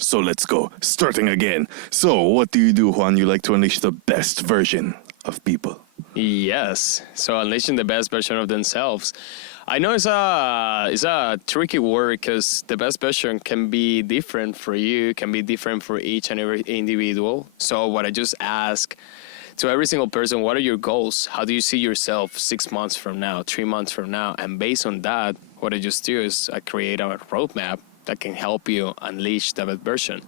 So let's go. Starting again. So what do you do, Juan? You like to unleash the best version of people. Yes. So unleashing the best version of themselves. I know it's a tricky word because the best version can be different for you, can be different for each and every individual. So what I just ask to every single person, what are your goals? How do you see yourself 6 months from now, 3 months from now? And based on that, what I just do is I create a roadmap that can help you unleash the best version.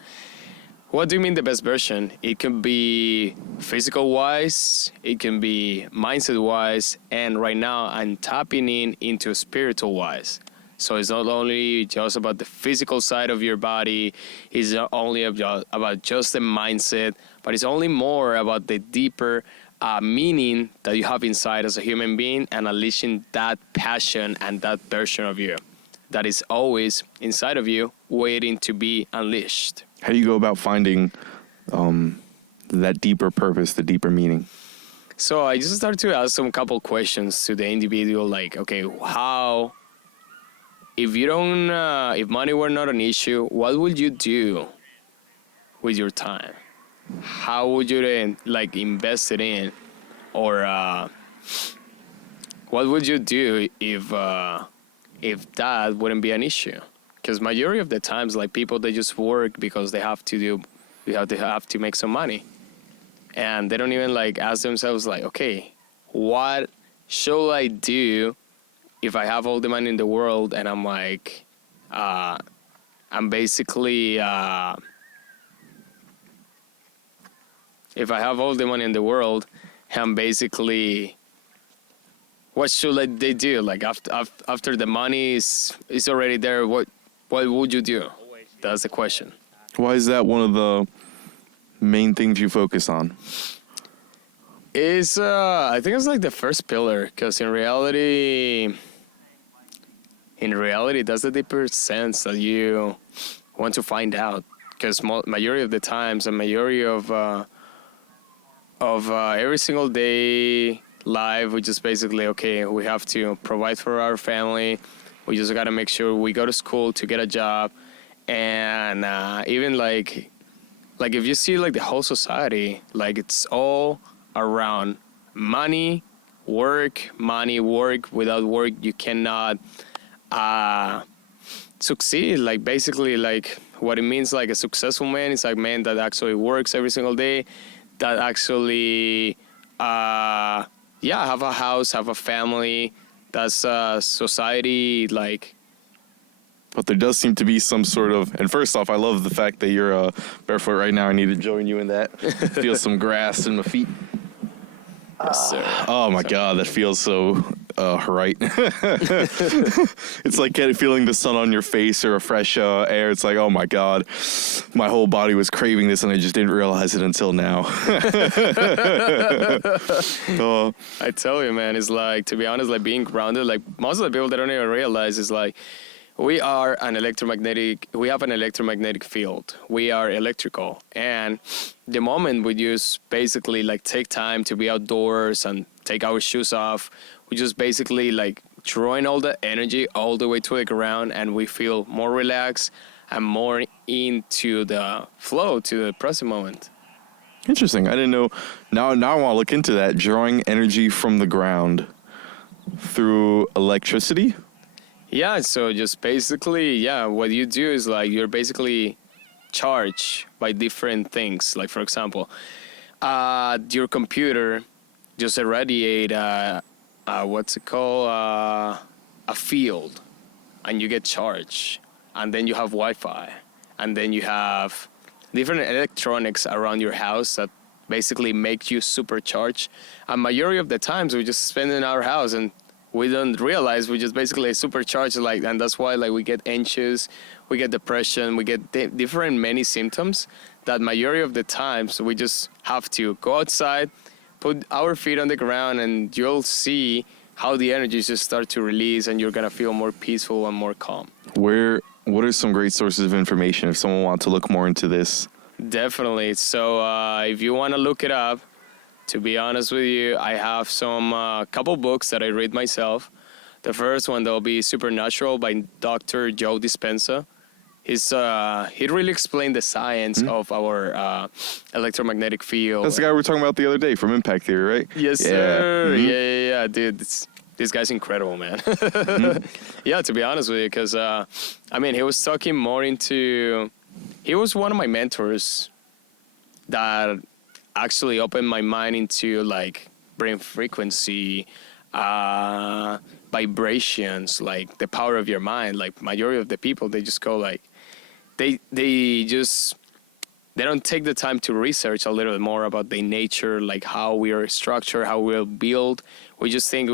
What do you mean the best version? It can be physical-wise, it can be mindset-wise, and right now I'm tapping into spiritual-wise. So it's not only just about the physical side of your body, it's not only about just the mindset, but it's only more about the deeper meaning that you have inside as a human being and unleashing that passion and that version of you that is always inside of you waiting to be unleashed. How do you go about finding that deeper purpose, the deeper meaning? So I just started to ask some couple questions to the individual, like, okay, how, if money were not an issue, what would you do with your time? How would you then, like, invest it in? Or what would you do if that wouldn't be an issue? Because majority of the times, like, people, they just work because they have to make some money. And they don't even, like, ask themselves, like, okay, what should I do if I have all the money in the world and I'm like, I'm basically, if I have all the money in the world, I'm basically, what should they do? Like, after the money is already there, what would you do? That's the question. Why is that one of the main things you focus on? I think it's like the first pillar, because in reality, that's the deeper sense that you want to find out. Because majority of the times, a majority of every single day life, we just basically, okay, we have to provide for our family. We just got to make sure we go to school to get a job. And even like if you see like the whole society, like it's all around money, work. Without work, you cannot succeed. Like basically, like what it means, like a successful man is like a man that actually works every single day, that actually have a house, have a family. That's society, like. But there does seem to be some sort of, and first off, I love the fact that you're barefoot right now. I need to join you in that. Feel some grass in my feet. Yes, sir. Oh my God, that feels so right. It's like feeling the sun on your face or a fresh air. It's like, oh my God, my whole body was craving this and I just didn't realize it until now. I tell you, man, it's like, to be honest, like being grounded, like most of the people that don't even realize is like, we have an electromagnetic field. We are electrical. And the moment we just basically like take time to be outdoors and take our shoes off, we just basically like drawing all the energy all the way to the ground, and we feel more relaxed and more into the flow, to the present moment. Interesting. I didn't know. Now I want to look into that. Drawing energy from the ground through electricity? Yeah, so just basically, what you do is like you're basically charged by different things. Like, for example, your computer just irradiate a field, and you get charged. And then you have Wi-Fi. And then you have different electronics around your house that basically make you supercharged. And majority of the times we just spend in our house and we don't realize we just basically supercharged, like, and that's why like we get anxious, we get depression, we get different many symptoms that majority of the times we just have to go outside, put our feet on the ground, and you'll see how the energies just start to release and you're gonna feel more peaceful and more calm. What are some great sources of information if someone wants to look more into this? Definitely. So if you want to look it up, to be honest with you, I have some couple books that I read myself. The first one, that'll be Supernatural by Dr. Joe Dispenza. he really explained the science of our electromagnetic field. That's the guy we were talking about the other day from Impact Theory, right? Yes, sir. Yeah, dude. This guy's incredible, man. Yeah, to be honest with you, because, he was talking more into... He was one of my mentors that actually opened my mind into, like, brain frequency, vibrations, like, the power of your mind. Like, majority of the people, they just go, like... They don't take the time to research a little bit more about the nature, like how we are structured, how we're built. We just think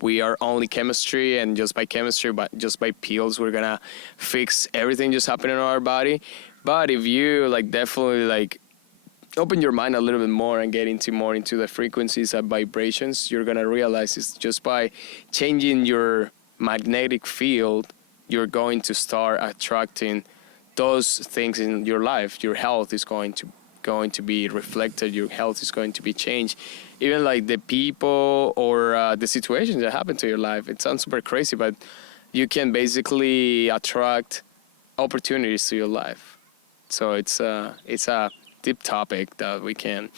we are only chemistry, and just by chemistry, but just by pills, we're gonna fix everything just happening in our body. But if you definitely open your mind a little bit more and get more into the frequencies and vibrations, you're gonna realize it's just by changing your magnetic field, you're going to start attracting those things in your life. Your health is going to be reflected. Your health is going to be changed. Even like the people or the situations that happen to your life. It sounds super crazy, but you can basically attract opportunities to your life. So it's a deep topic that we can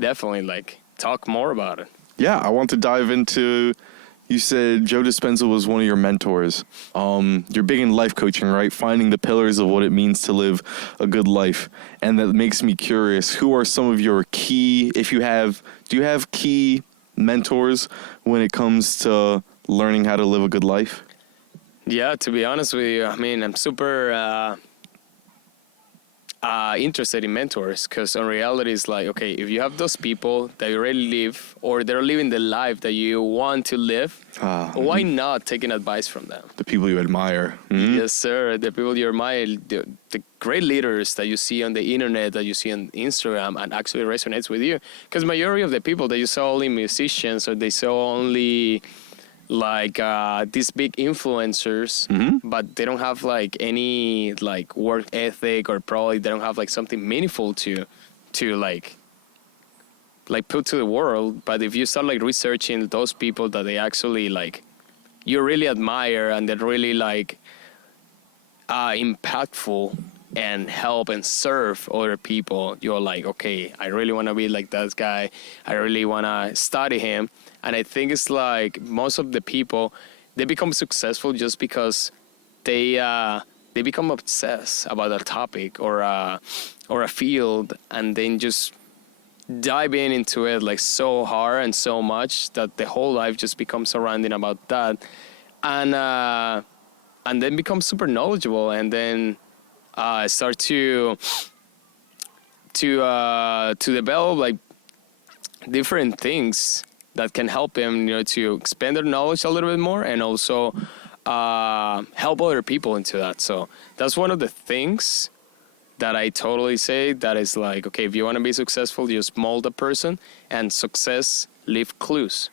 definitely talk more about it. Yeah, I want to dive into. You said Joe Dispenza was one of your mentors. You're big in life coaching, right? Finding the pillars of what it means to live a good life. And that makes me curious. Who are some of your key, do you have key mentors when it comes to learning how to live a good life? Yeah, to be honest with you, I'm super interested in mentors, because in reality it's like, okay, if you have those people that already live or they're living the life that you want to live, why not taking advice from them? The people you admire. Yes, sir. The people you admire, the great leaders that you see on the internet, that you see on Instagram, and actually resonates with you. Because majority of the people that you saw only musicians, or they saw only these big influencers, but they don't have any work ethic, or probably they don't have something meaningful to put to the world. But if you start researching those people that they actually you really admire, and they're really impactful and help and serve other people, you're like, okay, I really want to be like that guy. I really want to study him. And I think it's most of the people, they become successful just because they become obsessed about a topic or a field, and then just dive into it so hard and so much that the whole life just becomes surrounding about that, and then become super knowledgeable, and then start to develop different things that can help them, to expand their knowledge a little bit more, and also help other people into that. So that's one of the things that I totally say that is okay, if you want to be successful, just mold a person, and success leave clues.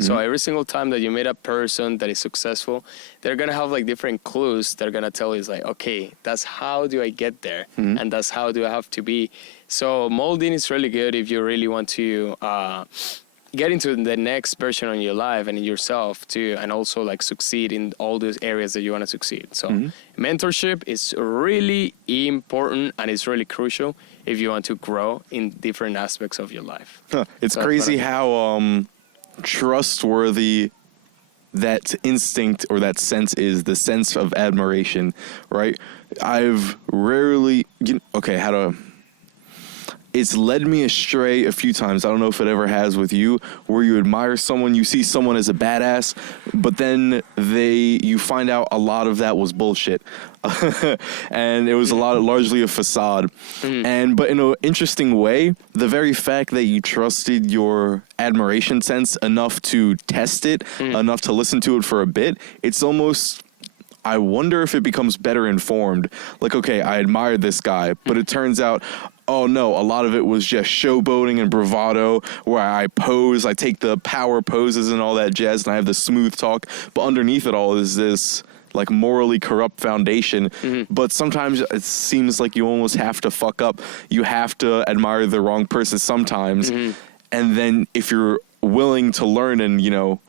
So every single time that you meet a person that is successful, they're going to have different clues. They're going to tell you okay, that's how do I get there? And that's how do I have to be. So molding is really good if you really want to get into the next version of your life and in yourself too, and also succeed in all those areas that you want to succeed. So mentorship is really important, and it's really crucial if you want to grow in different aspects of your life. It's crazy how trustworthy that instinct or that sense is, the sense of admiration, right? I've rarely, it's led me astray a few times. I don't know if it ever has with you, where you admire someone, you see someone as a badass, but then you find out a lot of that was bullshit. And it was largely a facade. But in an interesting way, the very fact that you trusted your admiration sense enough to test it, enough to listen to it for a bit, it's almost, I wonder if it becomes better informed. Okay, I admired this guy, but it turns out, oh no, a lot of it was just showboating and bravado, where I pose, I take the power poses and all that jazz, and I have the smooth talk, but underneath it all is this morally corrupt foundation. But sometimes it seems like you almost have to fuck up. You have to admire the wrong person sometimes. And then if you're willing to learn and,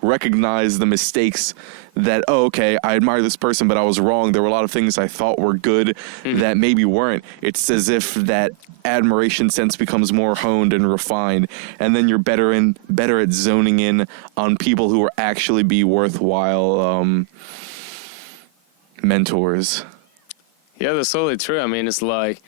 recognize the mistakes that, okay, I admire this person, but I was wrong. There were a lot of things I thought were good that maybe weren't. It's as if that admiration sense becomes more honed and refined, and then you're better at zoning in on people who will actually be worthwhile mentors. Yeah, that's totally true. I mean, it's like,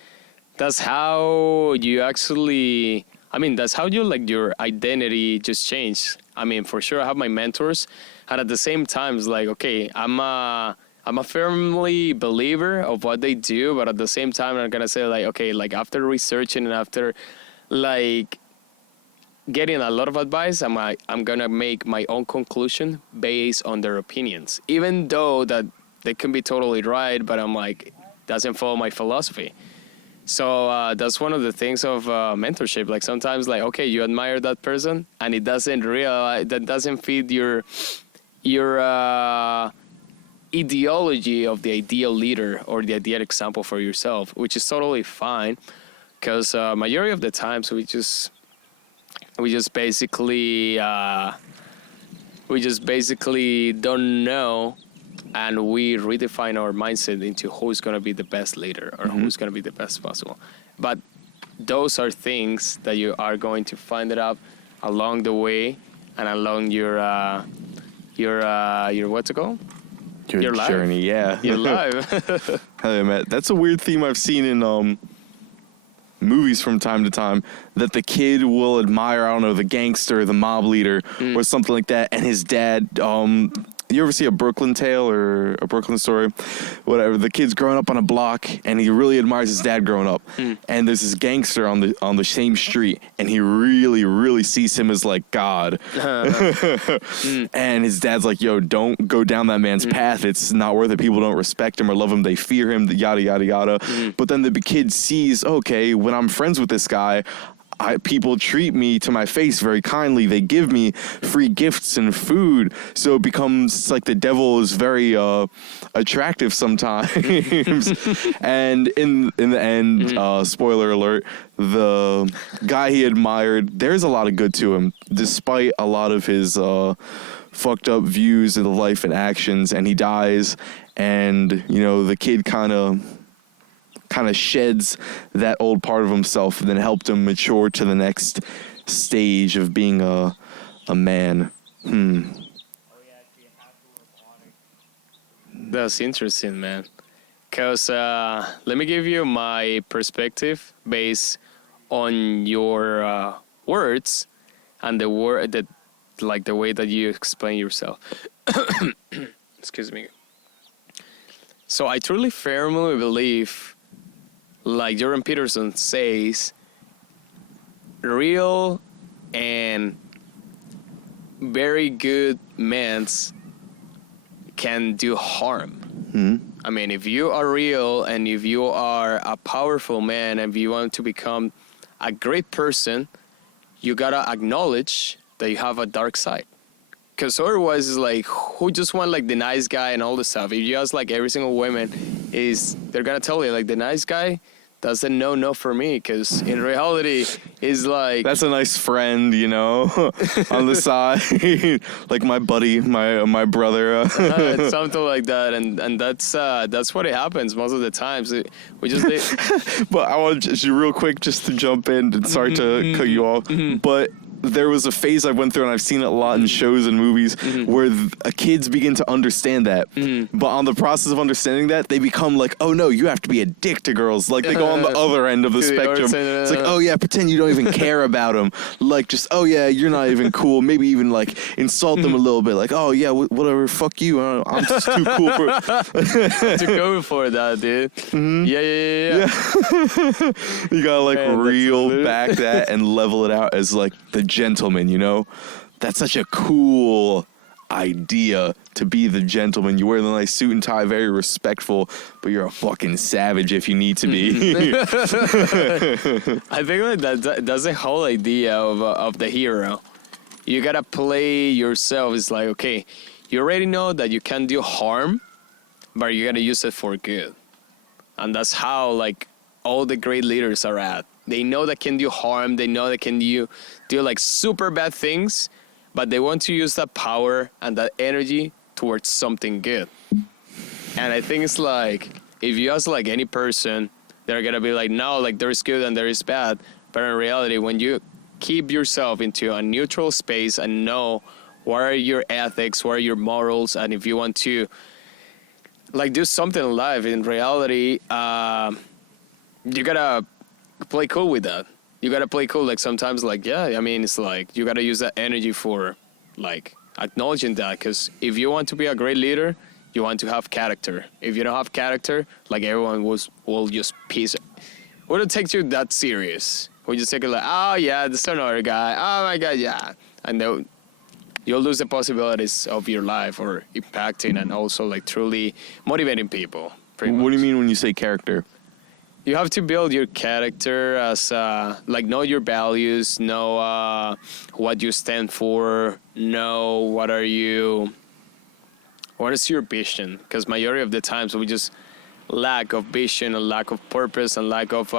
that's how you actually, that's how your identity just changed. I mean, for sure, I have my mentors, and at the same time, it's like, okay, I'm a firmly believer of what they do, but at the same time, I'm gonna say like, okay, like after researching and after like getting a lot of advice, I'm gonna make my own conclusion based on their opinions, even though that they can be totally right, but I'm like, doesn't follow my philosophy. So that's one of the things of mentorship. Like sometimes, like, okay, you admire that person, and it doesn't fit your ideology of the ideal leader or the ideal example for yourself, which is totally fine, because majority of the times we just basically don't know. And we redefine our mindset into who's going to be the best leader or who's going to be the best possible. But those are things that you are going to find it out along the way and along your what's it called? Your journey, life. Yeah. Your life. Hell yeah, Matt. That's a weird theme I've seen in movies from time to time, that the kid will admire, I don't know, the gangster, the mob leader, or something like that, and his dad, you ever see a Brooklyn Tale or a Brooklyn Story? Whatever. The kid's growing up on a block, and he really admires his dad growing up. And there's this gangster on the same street, and he really, really sees him as like God. And his dad's like, "Yo, don't go down that man's path. It's not worth it. People don't respect him or love him. They fear him. Yada yada yada." But then the kid sees, okay, when I'm friends with this guy, people treat me to my face very kindly. They give me free gifts and food. So it becomes like the devil is very attractive sometimes. And in the end, spoiler alert, the guy he admired, there's a lot of good to him, despite a lot of his fucked up views of life and actions. And he dies, and the kid kind of sheds that old part of himself, and then helped him mature to the next stage of being a man. That's interesting, man. Because let me give you my perspective based on your words and the way that you explain yourself. Excuse me. So I truly firmly believe, like Jordan Peterson says, real and very good men can do harm. I mean, if you are real and if you are a powerful man and if you want to become a great person, you gotta acknowledge that you have a dark side. Because otherwise, it's like, who just want like the nice guy and all this stuff? If you ask like every single woman, they're gonna tell you like the nice guy doesn't know no for me, because in reality, it's like, that's a nice friend, on the side, like my buddy, my brother. Something like that, and that's what it happens most of the times. We just. But I want to just real quick just to jump in. And sorry to cut you off, but there was a phase I went through, and I've seen it a lot in shows and movies, where kids begin to understand that. But on the process of understanding that, they become like, oh no, you have to be a dick to girls. Like they go on the other end of the spectrum. It's like, oh yeah, pretend you don't even care about them. Like just, oh yeah, you're not even cool. Maybe even like insult them a little bit. Like, oh yeah, whatever, fuck you. I'm just too cool for too cool for that, dude. Yeah. You gotta like reel back that and level it out as like the gentleman, That's such a cool idea, to be the gentleman. You wear the nice suit and tie, very respectful, but you're a fucking savage if you need to be. I think like that's the whole idea of the hero. You gotta play yourself. It's like, okay, you already know that you can do harm, but you gotta use it for good. And that's how like all the great leaders are at. They know that can do harm. They know that can do like super bad things, but they want to use that power and that energy towards something good. And I think it's like, if you ask like any person, they're going to be like, no, like there is good and there is bad. But in reality, when you keep yourself into a neutral space and know what are your ethics, what are your morals, and if you want to like do something in life, in reality, you gotta play cool with that. You gotta play cool. Like sometimes, like, yeah, I mean, it's like you gotta use that energy for like acknowledging that. Because if you want to be a great leader, you want to have character. If you don't have character, like everyone will just piece. Wouldn't take you that serious. We just take it like, oh yeah, this is another guy. Oh my god, yeah, and then you'll lose the possibilities of your life or impacting and also like truly motivating people. What do you mean when you say character? You have to build your character as like know your values, know what you stand for, know what is your vision? Because majority of the times we just lack of vision, a lack of purpose, and lack of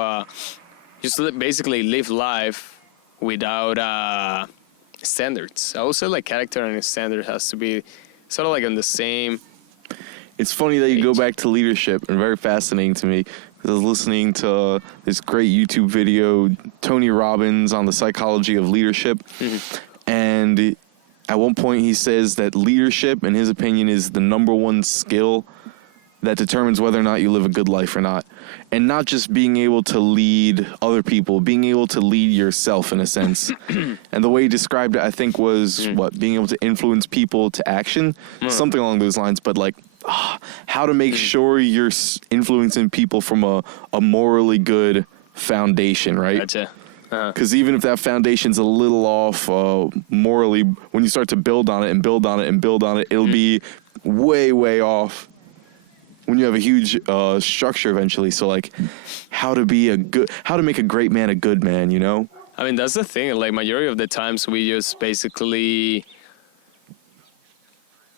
just basically live life without standards. I would say like character and standard has to be sort of like on the same. It's funny that you go back to leadership, and very fascinating to me. I was listening to this great YouTube video, Tony Robbins, on the psychology of leadership. Mm-hmm. And at one point he says that leadership, in his opinion, is the number one skill that determines whether or not you live a good life or not. And not just being able to lead other people, being able to lead yourself in a sense. And the way he described it, I think, was being able to influence people to action, something along those lines. But like, how to make sure you're influencing people from a morally good foundation, right? Gotcha. Because even if that foundation's a little off morally, when you start to build on it and build on it and build on it, it'll be way, way off when you have a huge structure eventually. So like, how to make a great man a good man, you know? I mean, that's the thing. Like, majority of the times we just basically,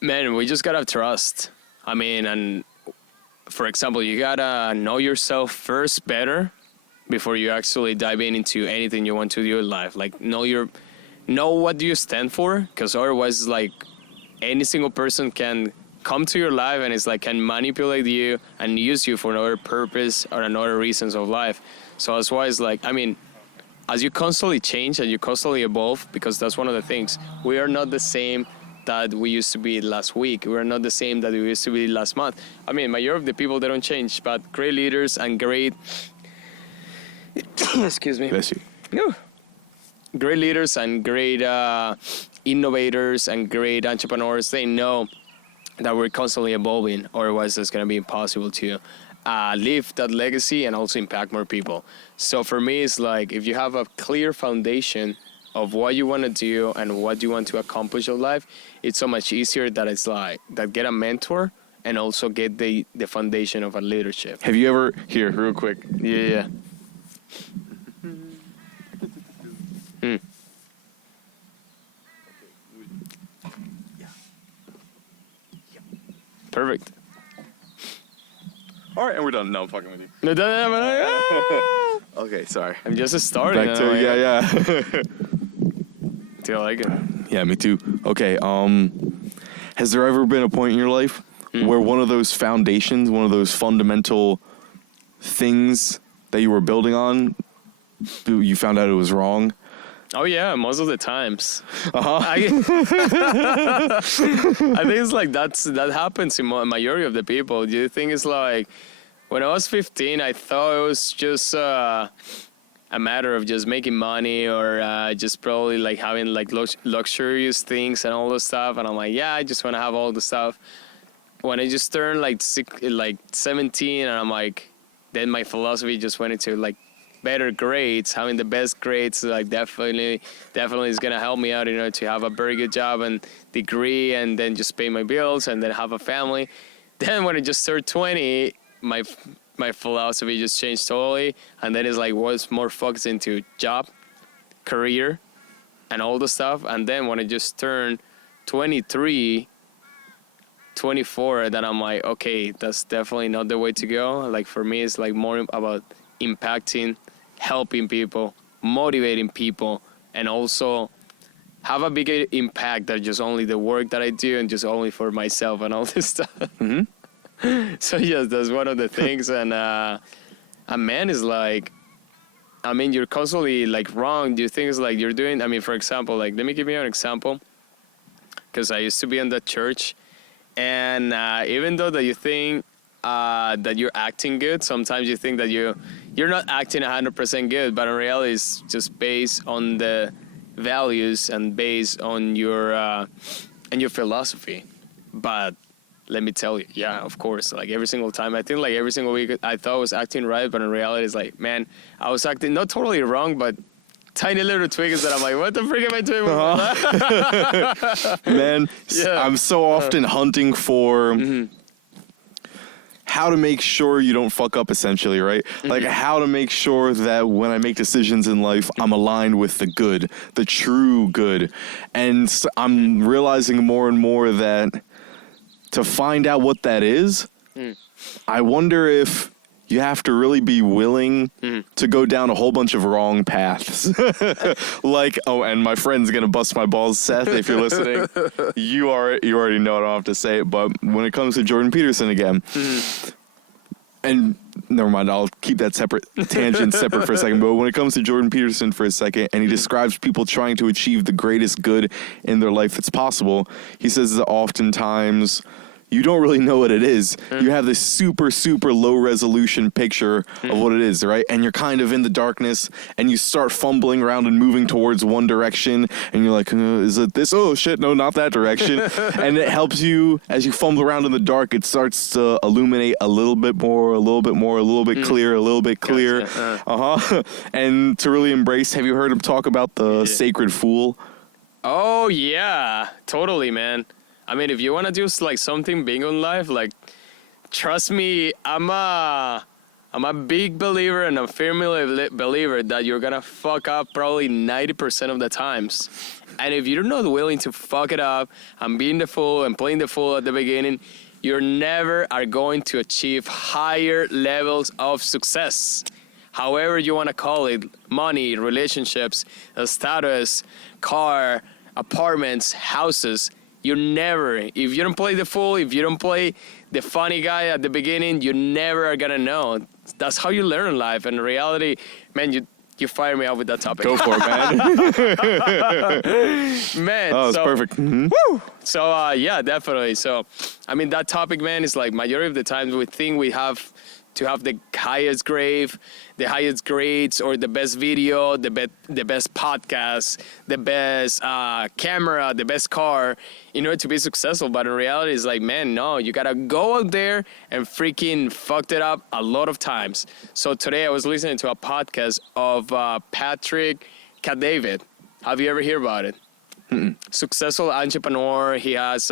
we just gotta have trust. I mean, and for example, you gotta know yourself first better before you actually dive into anything you want to do in life. Like, know what do you stand for, because otherwise, like, any single person can come to your life and it's like can manipulate you and use you for another purpose or another reasons of life. So that's why it's like, I mean, as you constantly change and you constantly evolve, because that's one of the things, we are not the same that we used to be last week. We're not the same that we used to be last month. I mean, majority of the people, they don't change, but great leaders and great excuse me. Bless you. Great leaders and great innovators and great entrepreneurs, they know that we're constantly evolving, otherwise it's going to be impossible to leave that legacy and also impact more people. So for me, it's like, if you have a clear foundation of what you want to do and what you want to accomplish in life, it's so much easier that it's like that get a mentor and also get the foundation of a leadership. Have you ever, here, real quick. Yeah. Perfect. All right, and we're done. No, I'm fucking with you. Okay, sorry. I'm just starting. Back to, yeah. Do you like it? Yeah, me too. Okay, has there ever been a point in your life where one of those foundations, one of those fundamental things that you were building on, you found out it was wrong? Oh yeah, most of the times. I think it's like that happens in majority of the people. Do you think it's like, when I was 15, I thought it was just a matter of just making money or just probably like having like luxurious things and all this stuff. And I'm like, yeah, I just want to have all the stuff. When I just turned like 17, and I'm like, then my philosophy just went into like better grades, having the best grades, like definitely is gonna help me out, you know, to have a very good job and degree, and then just pay my bills and then have a family. Then when I just turned 20, my philosophy just changed totally, and then it's like was more focused into job, career, and all the stuff. And then when I just turned 23, 24, then I'm like, okay, that's definitely not the way to go. Like for me, it's like more about impacting, helping people, motivating people, and also have a bigger impact than just only the work that I do and just only for myself and all this stuff. So yes, that's one of the things. And a man is like, I mean, you're constantly like wrong. Do things like you're doing. I mean, for example, like let me give you an example, because I used to be in that church, and even though that you think that you're acting good, sometimes you think that you're not acting 100% good, but in reality, it's just based on the values and based on your philosophy. But let me tell you, yeah, of course, like every single time, I think like every single week I thought I was acting right, but in reality it's like, man, I was acting not totally wrong, but tiny little tweaks that I'm like, what the frick am I doing with my life? Man, Yeah. I'm so often hunting for how to make sure you don't fuck up, essentially, right? Like how to make sure that when I make decisions in life, I'm aligned with the good, the true good. And I'm realizing more and more that to find out what that is, I wonder if you have to really be willing to go down a whole bunch of wrong paths. Like, oh, and my friend's going to bust my balls, Seth, if you're listening. You already know, I don't have to say it, but when it comes to Jordan Peterson again, and never mind, I'll keep that tangent separate for a second, but when it comes to Jordan Peterson for a second, and he describes people trying to achieve the greatest good in their life that's possible, he says that oftentimes you don't really know what it is. You have this super, super low resolution picture of what it is, right? And you're kind of in the darkness and you start fumbling around and moving towards one direction and you're like, is it this? Oh shit, no, not that direction. And it helps you as you fumble around in the dark, it starts to illuminate a little bit more, a little bit more, a little bit clear, a little bit clear. Gotcha. And to really embrace, have you heard him talk about the sacred fool? Oh yeah, totally, man. I mean, if you want to do like something big in life, like trust me, I'm a big believer and a firm believer that you're gonna fuck up probably 90% of the times. And if you're not willing to fuck it up and being the fool and playing the fool at the beginning, you never are going to achieve higher levels of success. However you want to call it, money, relationships, status, car, apartments, houses. You never, if you don't play the fool, if you don't play the funny guy at the beginning, you never are gonna know. That's how you learn in life. And in reality, man, you fire me out with that topic. Go for it, man. Man. Oh, it's perfect. Mm-hmm. Woo! So, yeah, definitely. So, I mean, that topic, man, is like majority of the times we think we have to have the highest grade, the highest grades, or the best video, the best podcast, the best camera, the best car in order to be successful. But in reality, it's like, man, no, you gotta go out there and freaking fucked it up a lot of times. So today I was listening to a podcast of Patrick David. Have you ever heard about it? Successful entrepreneur. He has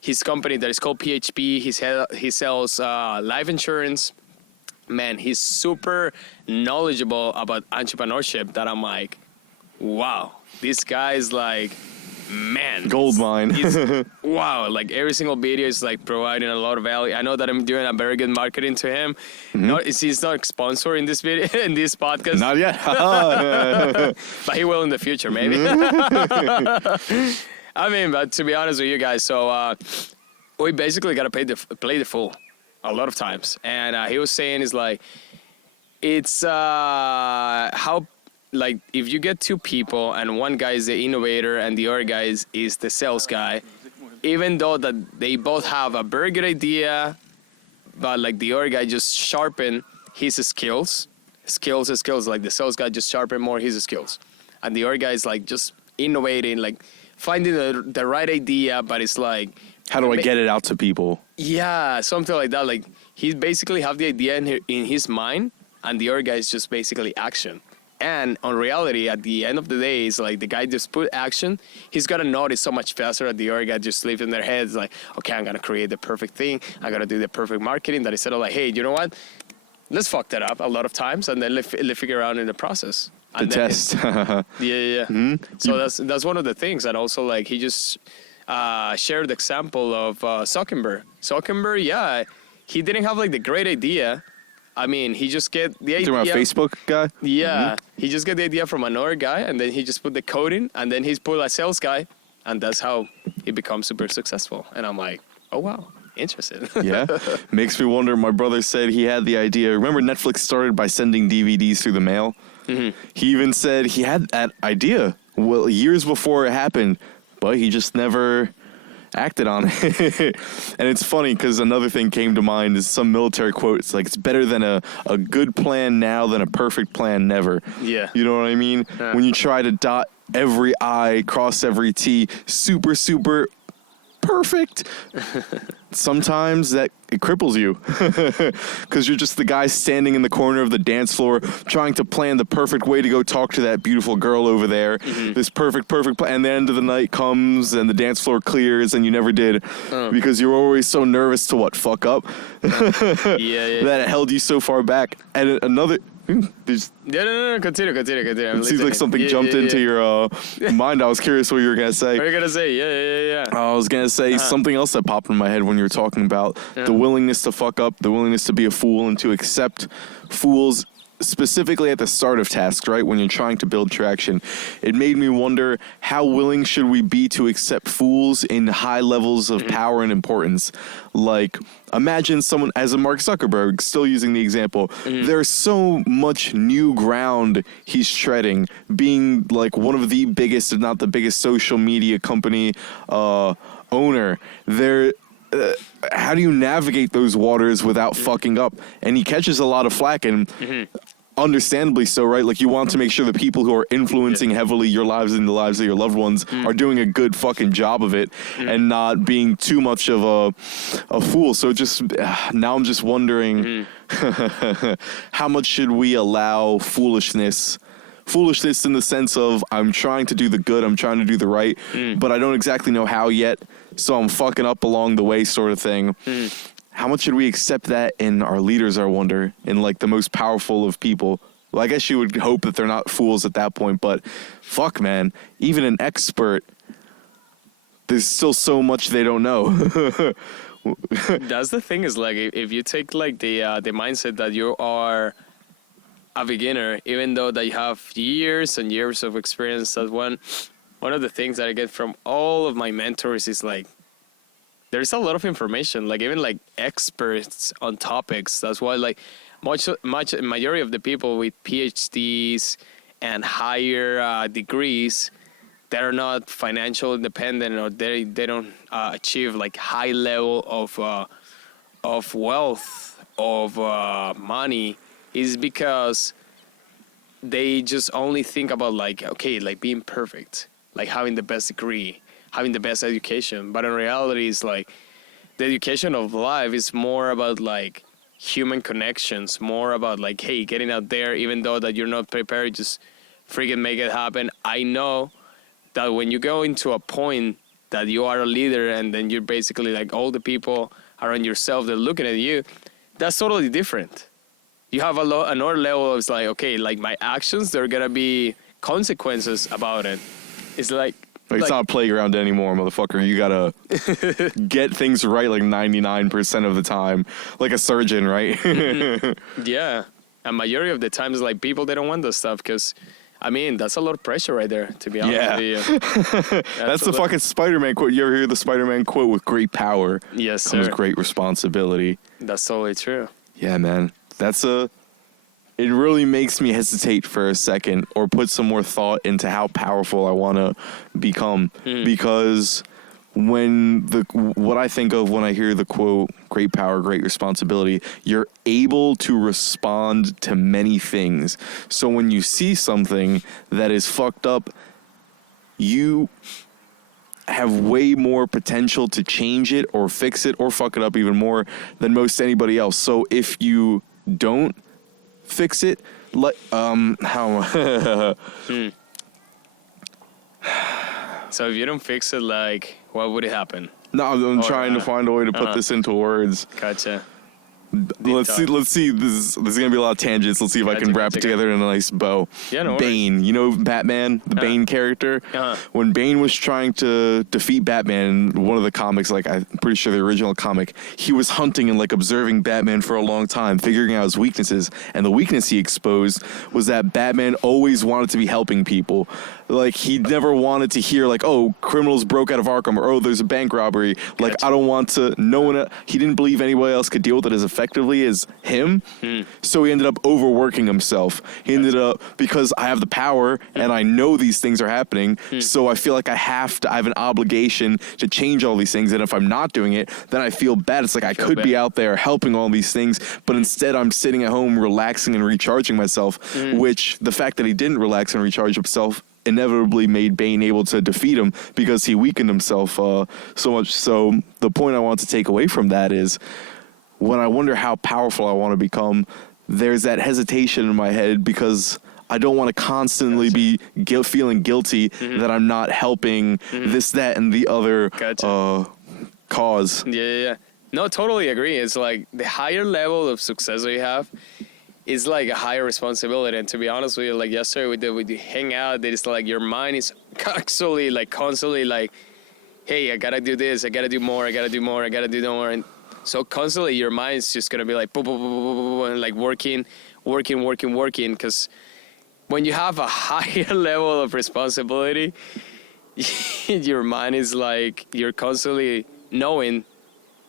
his company that is called PHP. He sells life insurance. Man, he's super knowledgeable about entrepreneurship that I'm like, wow, this guy is like, man. Gold mine. Wow, like every single video is like providing a lot of value. I know that I'm doing a very good marketing to him. He's not sponsored in this video, in this podcast. Not yet. But he will in the future, maybe. I mean, but to be honest with you guys, so we basically got to play the fool a lot of times. And he was saying is like, it's how, like, if you get two people and one guy is the innovator and the other guy is the sales guy, even though that they both have a very good idea, but like the other guy just sharpen his skills, like the sales guy just sharpen more his skills. And the other guy is like just innovating, like finding the right idea, but it's like, how do I get it out to people? Yeah, something like that. Like he basically have the idea in his mind, and the other guy is just basically action. And on reality, at the end of the day, it's like the guy just put action. He's gonna notice so much faster that the other guy just lives in their heads like, okay, I'm gonna create the perfect thing. I gotta do the perfect marketing. That instead of like, hey, you know what? Let's fuck that up a lot of times, and then let's figure out in the process. The test. Yeah. Mm-hmm. So that's one of the things. And also, like, he just shared the example of Zuckerberg. Zuckerberg, yeah, he didn't have like the great idea, I mean, he just get the idea. Talking about Facebook guy? Yeah, he just get the idea from another guy, and then he just put the code in, and then he's put a sales guy, and that's how he becomes super successful. And I'm like, oh wow, interesting. Yeah, makes me wonder. My brother said he had the idea. Remember, Netflix started by sending DVDs through the mail. Mm-hmm. He even said he had that idea years before it happened, but he just never acted on it. And it's funny because another thing came to mind is some military quote. It's like, it's better than a good plan now than a perfect plan never. Yeah. You know what I mean? Yeah. When you try to dot every I, cross every T, super, super perfect, sometimes that it cripples you because you're just the guy standing in the corner of the dance floor trying to plan the perfect way to go talk to that beautiful girl over there. This perfect plan, and the end of the night comes and the dance floor clears and you never did because you're always so nervous to fuck up that it held you so far back. And another No, continue. it seems like something jumped into your mind. I was curious what you were gonna say. What are you gonna say? Yeah. I was gonna say something else that popped in my head when you were talking about the willingness to fuck up, the willingness to be a fool, and to accept fools, specifically at the start of tasks, right? When you're trying to build traction. It made me wonder, how willing should we be to accept fools in high levels of power and importance? Like, imagine someone, as a Mark Zuckerberg, still using the example, there's so much new ground he's treading, being like one of the biggest, if not the biggest, social media company owner. How do you navigate those waters without fucking up? And he catches a lot of flack, and understandably so, right? Like, you want to make sure the people who are influencing heavily your lives and the lives of your loved ones are doing a good fucking job of it and not being too much of a fool. So just now I'm just wondering how much should we allow foolishness in the sense of, I'm trying to do the good, I'm trying to do the right, but I don't exactly know how yet, so I'm fucking up along the way, sort of thing. How much should we accept that in our leaders, I wonder, in like the most powerful of people? Well, I guess you would hope that they're not fools at that point, but fuck, man, even an expert, there's still so much they don't know. That's the thing, is like, if you take like the mindset that you are a beginner, even though that you have years and years of experience, that one of the things that I get from all of my mentors is like, there's a lot of information, like even like experts on topics. That's why like majority of the people with PhDs and higher degrees, they're not financial independent, or they don't achieve like high level of wealth, of money, is because they just only think about like, okay, like being perfect, like having the best degree, having the best education. But in reality, it's like the education of life is more about like human connections, more about like, hey, getting out there, even though that you're not prepared, just freaking make it happen. I know that when you go into a point that you are a leader, and then you're basically like all the people around yourself that are looking at you, that's totally different. You have another level of, it's like, okay, like my actions, there are going to be consequences about it. It's like, it's not a playground anymore, motherfucker. You gotta get things right like 99% of the time, like a surgeon, right? Yeah. And majority of the times, like, people, they don't want this stuff because, I mean, that's a lot of pressure right there, to be honest with you. That's the fucking Spider-Man quote. You ever hear the Spider-Man quote? With great power comes great responsibility. That's totally true. Yeah, man. It really makes me hesitate for a second, or put some more thought into how powerful I want to become. Because what I think of when I hear the quote, great power, great responsibility, you're able to respond to many things. So when you see something that is fucked up, you have way more potential to change it or fix it or fuck it up even more than most anybody else. So if you don't fix it, like So if you don't fix it, like, what would happen? No, I'm trying to find a way to put this into words. Gotcha. Let's see. This is gonna be a lot of tangents. Let's see if I can wrap it together in a nice bow. Yeah, no Bane, you know Batman, the Bane character. When Bane was trying to defeat Batman in one of the comics, like I'm pretty sure the original comic, he was hunting and like observing Batman for a long time, figuring out his weaknesses. And the weakness he exposed was that Batman always wanted to be helping people. Like he never wanted to hear like, oh, criminals broke out of Arkham, or oh, there's a bank robbery. Like I don't want to. No one. He didn't believe anybody else could deal with it as effectively as him. So he ended up overworking himself. He ended up, because I have the power and I know these things are happening. So I feel like I have an obligation to change all these things. And if I'm not doing it, then I feel bad. It's like I could be out there helping all these things, but instead I'm sitting at home relaxing and recharging myself. Which the fact that he didn't relax and recharge himself inevitably made Bane able to defeat him because he weakened himself so much. So the point I want to take away from that is when I wonder how powerful I want to become, there's that hesitation in my head because I don't want to constantly be feeling guilty that I'm not helping this, that, and the other cause. Yeah. No, totally agree. It's like the higher level of success that you have is like a higher responsibility. And to be honest with you, like yesterday we hang out, it's like your mind is actually like constantly like, hey, I gotta do this, I gotta do more, I gotta do more, I gotta do more. And so constantly your mind's just gonna be like boom, boom, boom, boom, boom, boom, and like working. Because when you have a higher level of responsibility, your mind is like, you're constantly knowing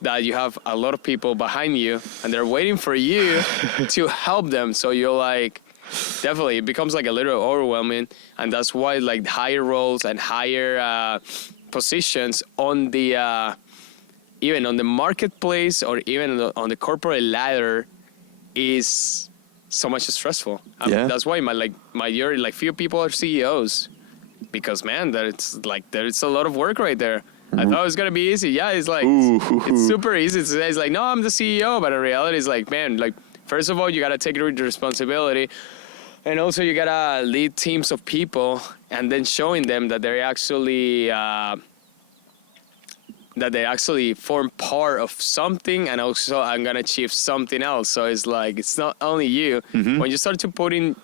that you have a lot of people behind you and they're waiting for you to help them. So you're like, definitely it becomes like a little overwhelming. And that's why like higher roles and higher positions on the, even on the marketplace or even on the corporate ladder is so much stressful. That's why my few people are CEOs because man, there's a lot of work right there. I thought it was going to be easy. Yeah, it's like, it's super easy to say. It's like, no, I'm the CEO. But in reality, it's like, man, like, first of all, you got to take the responsibility. And also, you got to lead teams of people and then showing them that they actually form part of something. And also, I'm going to achieve something else. So it's like, it's not only you. When you start to put in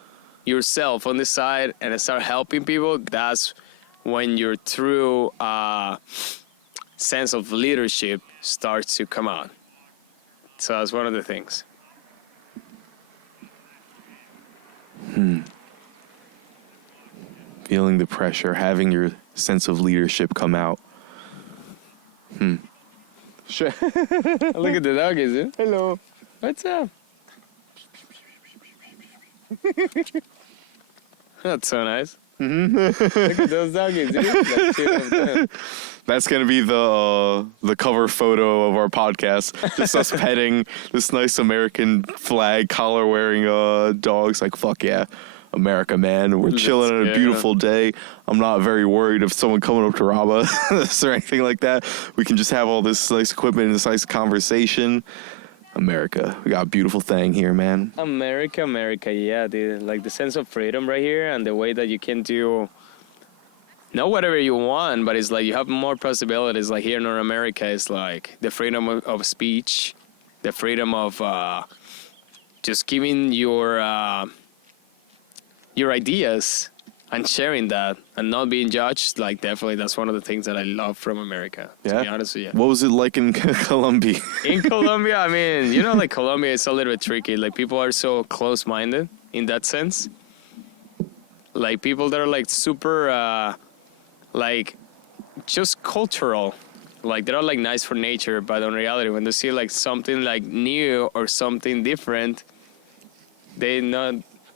yourself on the side and start helping people, that's when your true sense of leadership starts to come out. So that's one of the things. Feeling the pressure, having your sense of leadership come out. Sure. Look at the doggies, dude. Hello. What's up? That's so nice. Look at those doggies, dude. That's gonna be the cover photo of our podcast. Just us petting this nice American flag collar wearing dogs. Like fuck yeah, America, man. We're chilling on a beautiful day. I'm not very worried of someone coming up to rob us or anything like that. We can just have all this nice equipment and this nice conversation. America, we got a beautiful thing here, man. America, yeah, dude. Like the sense of freedom right here and the way that you can do not whatever you want, but it's like you have more possibilities. Like here in North America, it's like the freedom of speech, the freedom of just giving your ideas and sharing that and not being judged. Like definitely that's one of the things that I love from America, to be honest with you. What was it like in Colombia? In Colombia, I mean, like Colombia is a little bit tricky. Like people are so close-minded in that sense. Like people that are like super, like just cultural. Like they're like nice for nature, but in reality, when they see like something like new or something different, they're not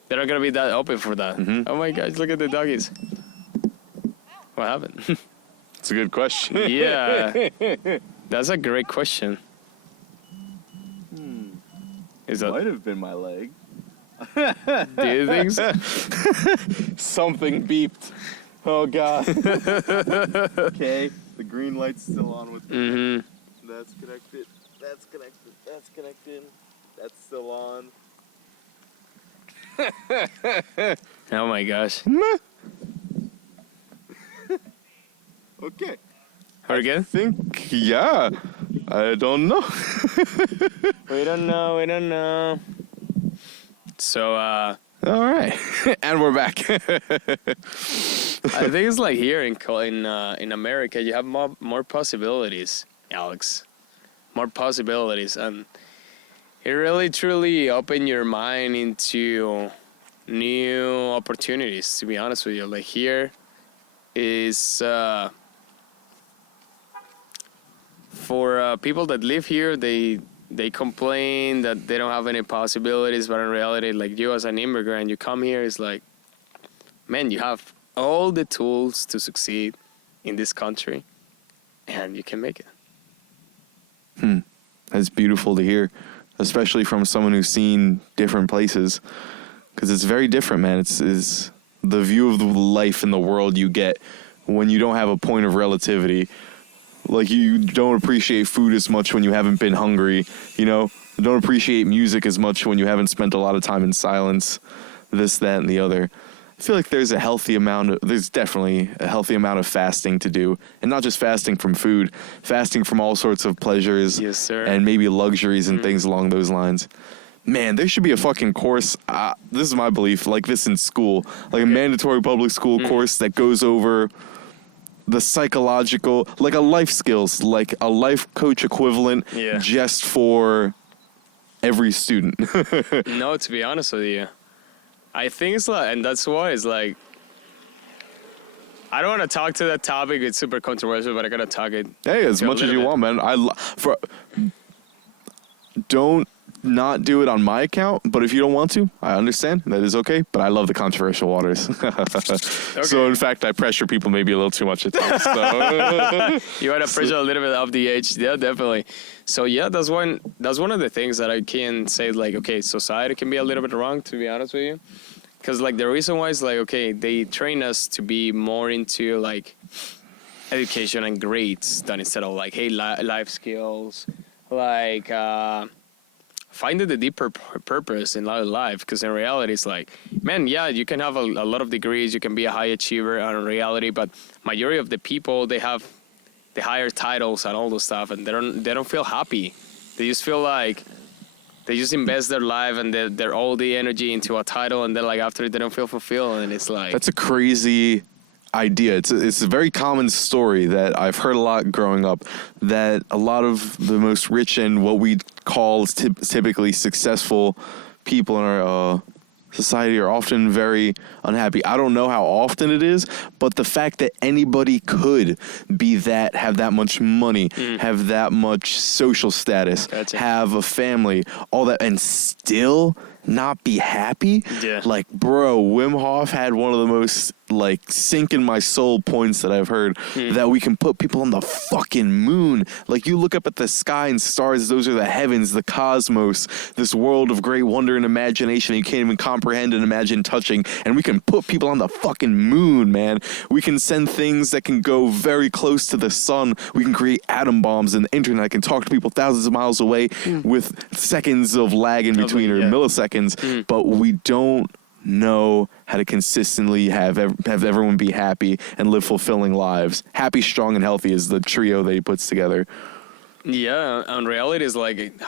gonna be that open for that. Oh my gosh, look at the doggies. What happened? It's a good question. Yeah, that's a great question. Is that might have been my leg? Do you think so? Something beeped. Oh god. Okay, the green light's still on with me. That's connected. That's connected. That's connected. That's still on. Oh my gosh. Okay. Are we good? I I don't know. We don't know. So, All right. And we're back. I think it's like here in America, you have more possibilities, Alex. More possibilities. And it really, truly opened your mind into new opportunities, to be honest with you. Like here is... for people that live here, they complain that they don't have any possibilities, but in reality, like you as an immigrant, you come here, it's like, man, you have all the tools to succeed in this country, and you can make it. That's beautiful to hear, especially from someone who's seen different places, because it's very different, man. It's the view of the life in the world you get when you don't have a point of relativity. Like, you don't appreciate food as much when you haven't been hungry, you know? You don't appreciate music as much when you haven't spent a lot of time in silence, this, that, and the other. I feel like there's definitely a healthy amount of fasting to do. And not just fasting from food, fasting from all sorts of pleasures. Yes, sir. And maybe luxuries and things along those lines. Man, there should be a fucking course, this is my belief, like this in school. Like a mandatory public school course that goes over... the psychological, like a life skills, like a life coach equivalent, just for every student. No, to be honest with you, I think it's like, and that's why it's like, I don't want to talk to that topic. It's super controversial, but I gotta talk it. Hey, as much as you want, man. Don't not do it on my account, but if you don't want to, I understand. That is okay, but I love the controversial waters. Okay. So, in fact, I pressure people maybe a little too much at times. So. You want to pressure a little bit of the age. Yeah, definitely. So, yeah, that's one of the things that I can say, like, okay, society can be a little bit wrong, to be honest with you. Because, like, the reason why is, like, okay, they train us to be more into, like, education and grades than instead of, like, hey, life skills, like, finding the deeper purpose in life, because in reality it's like, man, yeah, you can have a lot of degrees, you can be a high achiever in reality, but majority of the people, they have the higher titles and all those stuff, and they don't feel happy. They just feel like they just invest their life and their all the energy into a title, and then like after they don't feel fulfilled, and it's like, that's a crazy idea. It's a very common story that I've heard a lot growing up, that a lot of the most rich and what we call typically successful people in our society are often very unhappy. I don't know how often it is, but the fact that anybody could be that, have that much money, have that much social status, have a family, all that, and still not be happy. Yeah. Like, bro, Wim Hof had one of the most like sink in my soul points that I've heard, that we can put people on the fucking moon. Like, you look up at the sky and stars, those are the heavens, the cosmos, this world of great wonder and imagination you can't even comprehend and imagine touching, and we can put people on the fucking moon, man. We can send things that can go very close to the sun. We can create atom bombs, and the internet can talk to people thousands of miles away with seconds of lag in between, or milliseconds, but we don't know how to consistently have everyone be happy and live fulfilling lives. Happy, strong, and healthy is the trio that he puts together. Yeah, and reality is like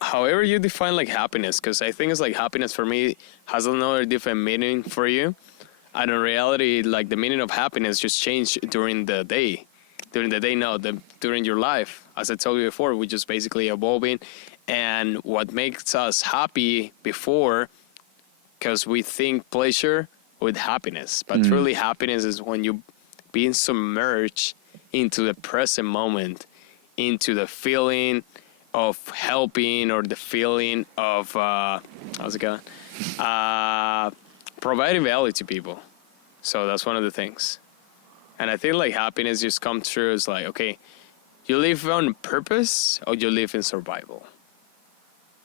however you define like happiness, because I think it's like happiness for me has another different meaning for you, and in reality, like the meaning of happiness just changed during the day. During your life, as I told you before, we're just basically evolving, and what makes us happy before, because we think pleasure with happiness, but truly happiness is when you being submerged into the present moment, into the feeling of helping, or the feeling of providing value to people. So that's one of the things. And I think like happiness just comes through as like, okay, you live on purpose or you live in survival.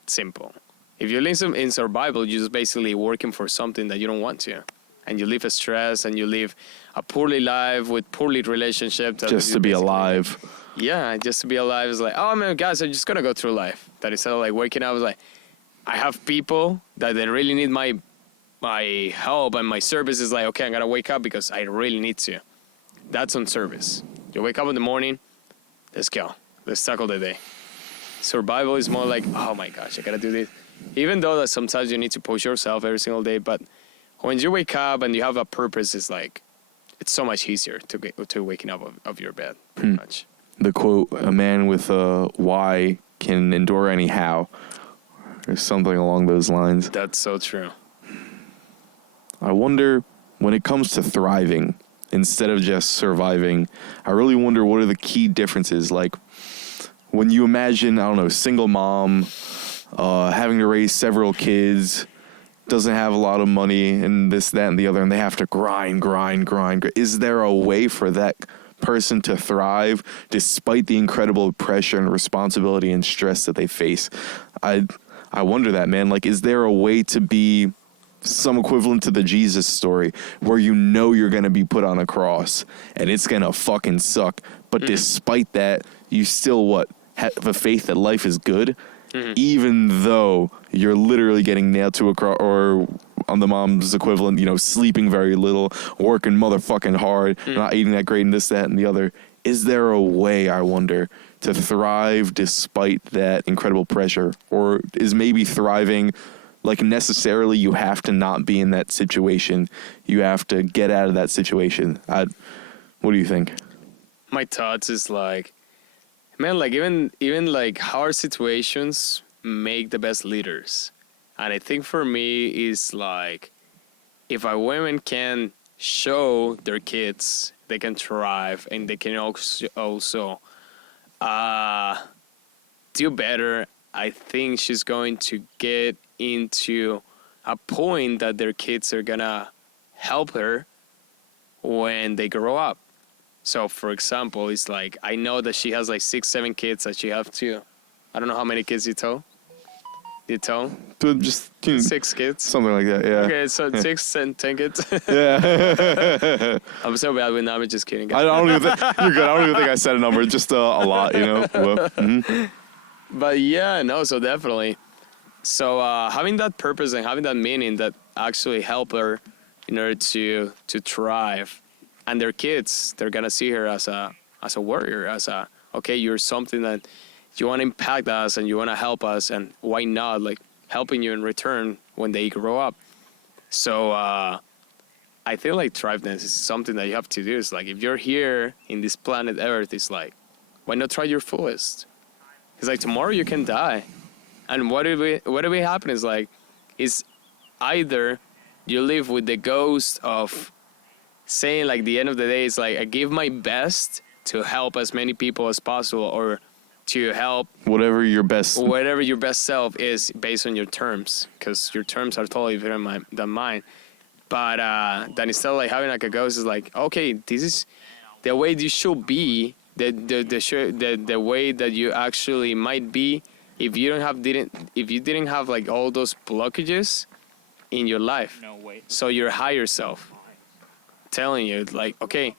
Simple. If you live in survival, you're just basically working for something that you don't want to. And you live a stress, and you live a poorly life with poorly relationships. Just to be alive. Yeah, just to be alive is like, oh man, guys, I'm just going to go through life. That instead of like waking up, is like, I have people that they really need my help and my service is like, okay, I'm going to wake up because I really need to. That's on service. You wake up in the morning, let's go. Let's tackle the day. Survival is more like, oh my gosh, I gotta do this. Even though that sometimes you need to push yourself every single day, but when you wake up and you have a purpose, it's so much easier to waking up of your bed, pretty much. The quote, a man with a why can endure any how, or something along those lines. That's so true. I wonder, when it comes to thriving, instead of just surviving, I really wonder what are the key differences. Like, when you imagine, I don't know, single mom, having to raise several kids, doesn't have a lot of money, and this, that, and the other, and they have to grind. Is there a way for that person to thrive despite the incredible pressure and responsibility and stress that they face? I wonder that, man. Like, is there a way to be some equivalent to the Jesus story where you know you're going to be put on a cross and it's going to fucking suck, but despite that, you still have a faith that life is good, even though you're literally getting nailed to a cross, or on the mom's equivalent, sleeping very little, working motherfucking hard, not eating that great, and this, that, and the other. Is there a way, I wonder, to thrive despite that incredible pressure? Or is maybe thriving like necessarily you have to not be in that situation? You have to get out of that situation. What do you think? My thoughts is like, man, like even like hard situations make the best leaders. And I think for me is like, if a woman can show their kids they can thrive and they can also do better, I think she's going to get into a point that their kids are gonna help her when they grow up. So, for example, it's like, I know that she has like 6-7 kids that she have to, I don't know how many kids you told? Just 6 kids? Something like that, yeah. Okay, so 6 and 10 kids. Yeah. I'm so bad with numbers, just kidding. I don't even think, you're good. I don't even think I said a number, just a lot, Well, But yeah, no, so definitely. So having that purpose and having that meaning that actually help her in order to thrive. And their kids, they're gonna see her as a warrior, okay, you're something that you want to impact us and you want to help us, and why not like helping you in return when they grow up. So I feel like thriveness is something that you have to do. It's like, if you're here in this planet Earth, it's like, why not try your fullest? It's like, tomorrow you can die, and what if it happen is like, is either you live with the ghost of saying, like, the end of the day is like, I give my best to help as many people as possible, or to help whatever your best self is based on your terms, because your terms are totally different than mine. But then instead of like having like a ghost, is like, okay, this is the way you should be, the way that you actually might be if you didn't have like all those blockages in your life. No way. So your higher self telling you like, okay,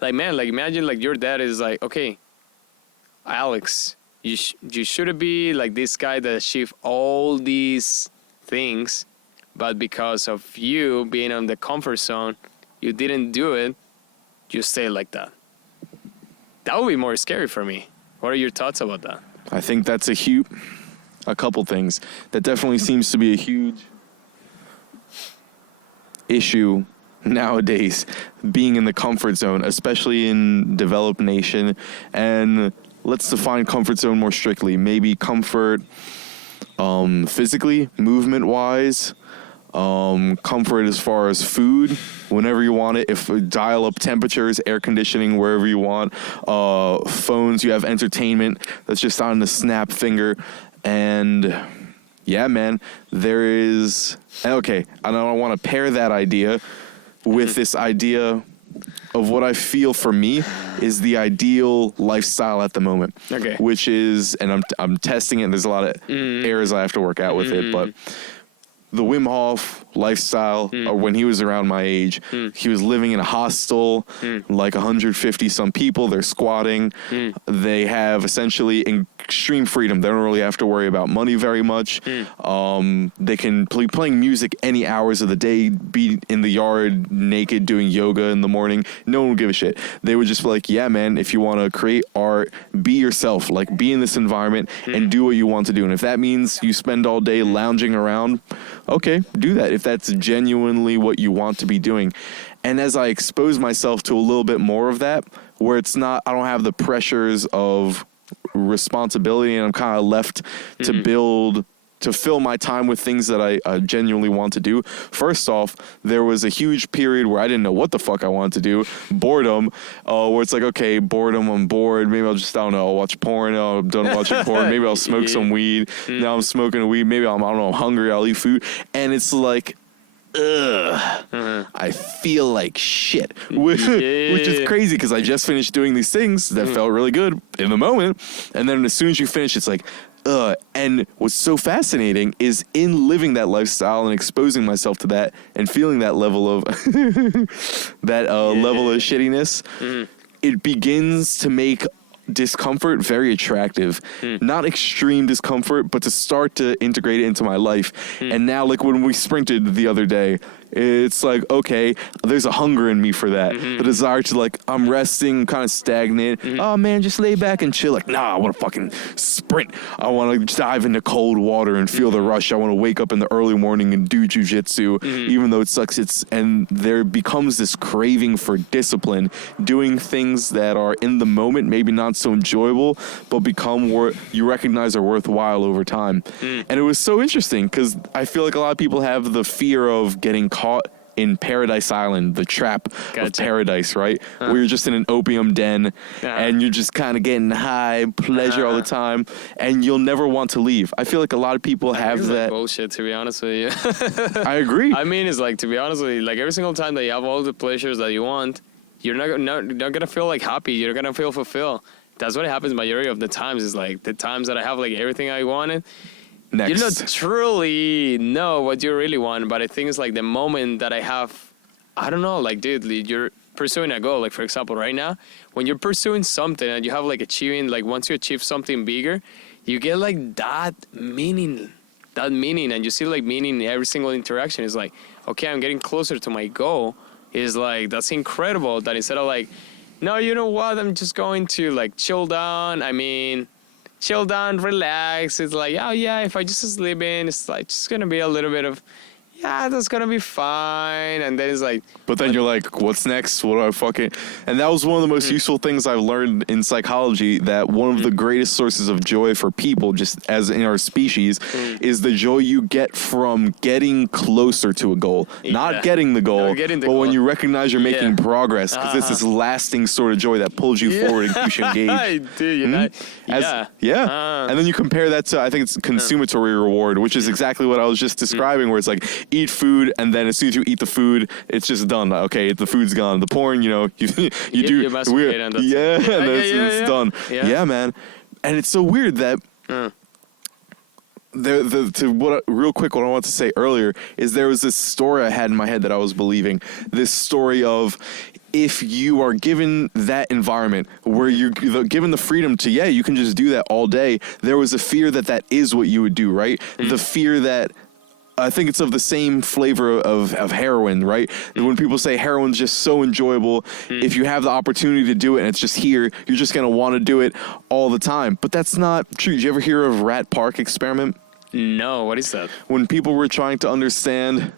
like, man, like, imagine like your dad is like, okay, Alex, you should be like this guy that achieved all these things, but because of you being on the comfort zone, you didn't do it. You stay like that. That would be more scary for me. What are your thoughts about that? I think that's a couple things. That definitely seems to be a huge issue nowadays, being in the comfort zone, especially in developed nation. And let's define comfort zone more strictly. Maybe comfort physically, movement wise, comfort as far as food, whenever you want it. If dial up temperatures, air conditioning wherever you want, phones, you have entertainment that's just on the snap finger. And yeah, man, there is, okay, and I want to pair that idea with this idea of what I feel for me is the ideal lifestyle at the moment. Okay. Which is, and I'm testing it, and there's a lot of errors I have to work out with it, but the Wim Hof lifestyle, or when he was around my age, he was living in a hostel, like 150 some people, they're squatting. They have essentially extreme freedom. They don't really have to worry about money very much. They can playing music any hours of the day, be in the yard naked doing yoga in the morning. No one would give a shit. They would just be like, yeah, man, if you want to create art, be yourself, like be in this environment and do what you want to do. And if that means you spend all day lounging around, okay, do that if that's genuinely what you want to be doing. And as I expose myself to a little bit more of that, where it's not, I don't have the pressures of responsibility and I'm kind of left to fill my time with things that I genuinely want to do. First off, there was a huge period where I didn't know what the fuck I wanted to do. Boredom, where it's like, okay, boredom, I'm bored. Maybe I'll just, I don't know, I'll watch porn. Oh, I'm done watching porn. Maybe I'll smoke some weed. Now I'm smoking weed. Maybe I'm, I don't know, hungry. I'll eat food. And it's like, I feel like shit, which is crazy because I just finished doing these things that felt really good in the moment. And then as soon as you finish, it's like, and what's so fascinating is in living that lifestyle and exposing myself to that and feeling that level of level of shittiness, it begins to make discomfort very attractive. Not extreme discomfort, but to start to integrate it into my life. And now, like when we sprinted the other day, it's like, okay, there's a hunger in me for that. The desire to, like, I'm resting, kind of stagnant. Oh man, just lay back and chill. Like, nah, I want to fucking sprint. I want to dive into cold water and feel the rush. I want to wake up in the early morning and do jujitsu, even though it sucks. And there becomes this craving for discipline, doing things that are in the moment, maybe not so enjoyable, but become you recognize are worthwhile over time. And it was so interesting because I feel like a lot of people have the fear of getting caught in Paradise Island, the trap of paradise, right? Where you're just in an opium den and you're just kind of getting high pleasure all the time and you'll never want to leave. I feel like a lot of people have that. Like bullshit, to be honest with you. I agree. I mean, it's like, to be honest with you, like every single time that you have all the pleasures that you want, you're not going to feel like happy. You're going to feel fulfilled. That's what happens majority of the times, is like the times that I have like everything I wanted. Next. You don't truly know what you really want, but I think it's like the moment that I have, I don't know, like, dude, you're pursuing a goal. Like, for example, right now, when you're pursuing something and you have like achieving, like once you achieve something bigger, you get like that meaning, and you see like meaning in every single interaction. It's like, okay, I'm getting closer to my goal. Is like, that's incredible that instead of like, no, you know what, I'm just going to like chill down, relax. It's like, oh yeah, if I just sleep in, it's like just gonna be a little bit of, yeah, that's gonna be fine. And then it's like, but then you're like, what's next? What do I fucking? And that was one of the most useful things I've learned in psychology, that one of the greatest sources of joy for people, just as in our species, is the joy you get from getting closer to a goal. Not getting the goal, but when you recognize you're making progress, because it's this lasting sort of joy that pulls you forward and keeps you engaged. Dude, you're not, and then you compare that to, I think it's consummatory reward, which is exactly what I was just describing, where it's like, eat food, and then as soon as you eat the food, it's just done. Okay, the food's gone. The porn, you know, you do. It's done. Yeah, man. And it's so weird that real quick, what I want to say earlier is there was this story I had in my head that I was believing. This story of, if you are given that environment where you're given the freedom to, you can just do that all day, there was a fear that is what you would do, right? The fear that, I think it's of the same flavor of heroin, right? When people say heroin's just so enjoyable, if you have the opportunity to do it and it's just here, you're just going to want to do it all the time. But that's not true. Did you ever hear of Rat Park experiment? No, what is that? When people were trying to understand,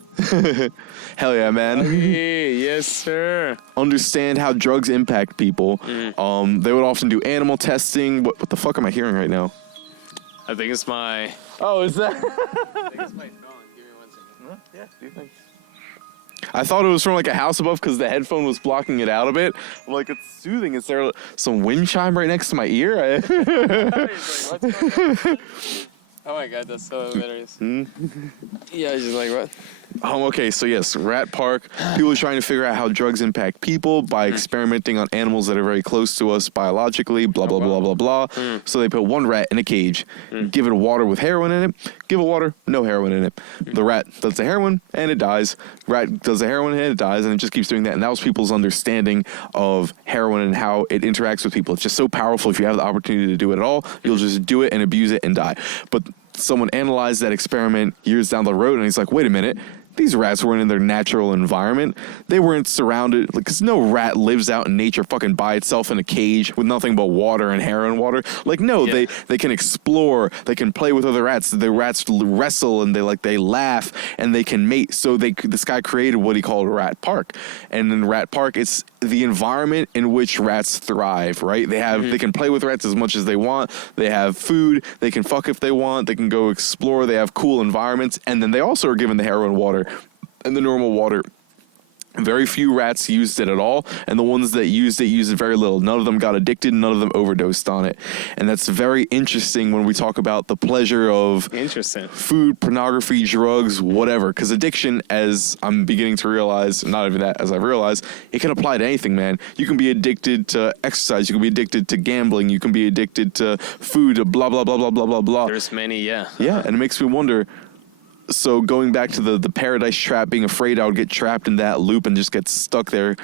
hell yeah, man. Hey, yes, sir. Understand how drugs impact people. They would often do animal testing. What the fuck am I hearing right now? I think it's my... Oh, is that? I think it's my phone. Give me 1 second. Yeah, do you think? I thought it was from like a house above because the headphone was blocking it out a bit. I'm like, it's soothing. Is there some wind chime right next to my ear? Oh my god, that's so hilarious. Yeah, just like, what? Okay, so yes, Rat Park. People are trying to figure out how drugs impact people by experimenting on animals that are very close to us biologically, blah, blah, blah, blah, blah. So they put one rat in a cage, give it water with heroin in it, give it water, no heroin in it. The rat does the heroin, and it dies. Rat does the heroin, and it dies, and it just keeps doing that. And that was people's understanding of heroin and how it interacts with people. It's just so powerful. If you have the opportunity to do it at all, you'll just do it and abuse it and die. But someone analyzed that experiment years down the road, and he's like, wait a minute. These rats weren't in their natural environment. They weren't surrounded, because no rat lives out in nature fucking by itself in a cage with nothing but water and heroin water. Like, no, they can explore, they can play with other rats. The rats wrestle and they laugh and they can mate. So this guy created what he called Rat Park. And in Rat Park, it's the environment in which rats thrive, right? They can play with rats as much as they want. They have food. They can fuck if they want. They can go explore. They have cool environments. And then they also are given the heroin water and the normal water. Very few rats used it at all, and the ones that used it very little. None of them got addicted, none of them overdosed on it. And that's very interesting when we talk about the pleasure of food, pornography, drugs, whatever. Because addiction, as I'm beginning to realize, not even that, as I realize, it can apply to anything, man. You can be addicted to exercise, you can be addicted to gambling, you can be addicted to food, blah, blah, blah, blah, blah, blah, blah. There's many, yeah. Yeah, and it makes me wonder, so going back to the paradise trap, being afraid I would get trapped in that loop and just get stuck there.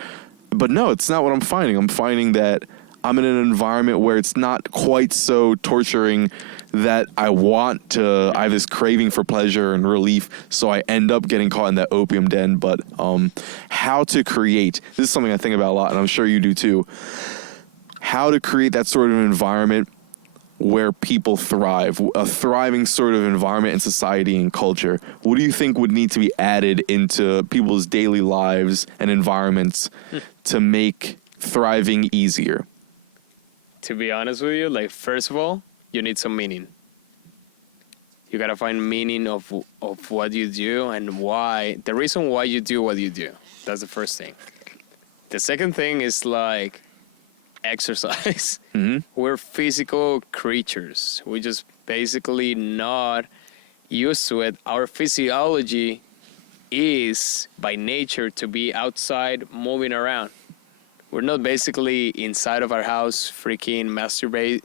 But no, it's not what I'm finding. I'm finding that I'm in an environment where it's not quite so torturing that I have this craving for pleasure and relief. So I end up getting caught in that opium den. But how to create, this is something I think about a lot, and I'm sure you do too. How to create that sort of environment where people thrive, a thriving sort of environment in society and culture. What do you think would need to be added into people's daily lives and environments to make thriving easier? To be honest with you, like, first of all, you need some meaning. You gotta find meaning of what you do and why, the reason why you do what you do. That's the first thing. The second thing is like exercise. We're physical creatures. We just basically not used to it. Our physiology is by nature to be outside moving around. We're not basically inside of our house freaking masturbated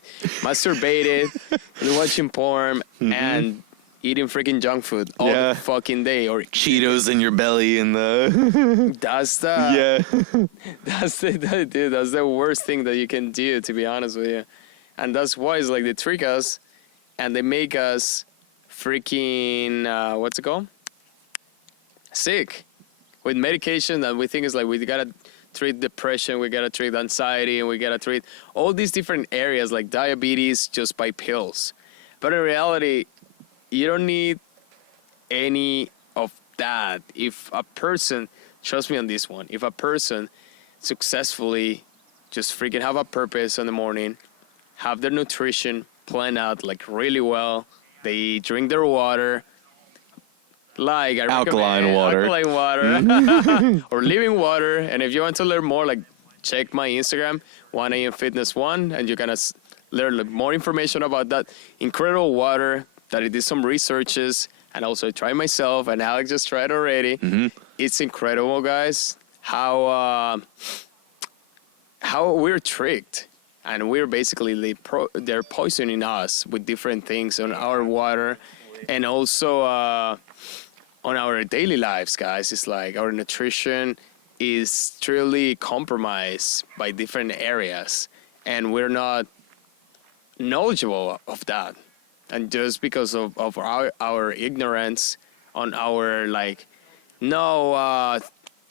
and watching porn and eating freaking junk food all the fucking day, or Cheetos in your belly and the that's the worst thing that you can do, to be honest with you. And that's why it's like they trick us and they make us freaking what's it called, sick with medication that we think is like we gotta treat depression, we gotta treat anxiety, and we gotta treat all these different areas like diabetes just by pills. But in reality, you don't need any of that. If a person, trust me on this one, if a person successfully just freaking have a purpose in the morning, have their nutrition planned out like really well, they drink their water, like I alkaline water or living water. And if you want to learn more, like check my Instagram, 1am Fitness 1, and you're gonna learn more information about that incredible water that I did some researches and also try myself, and Alex just tried already. It's incredible, guys, how we're tricked, and we're basically they're poisoning us with different things on our water, and also on our daily lives, guys. It's like our nutrition is truly compromised by different areas, and we're not knowledgeable of that. And just because of our ignorance on our, like, no,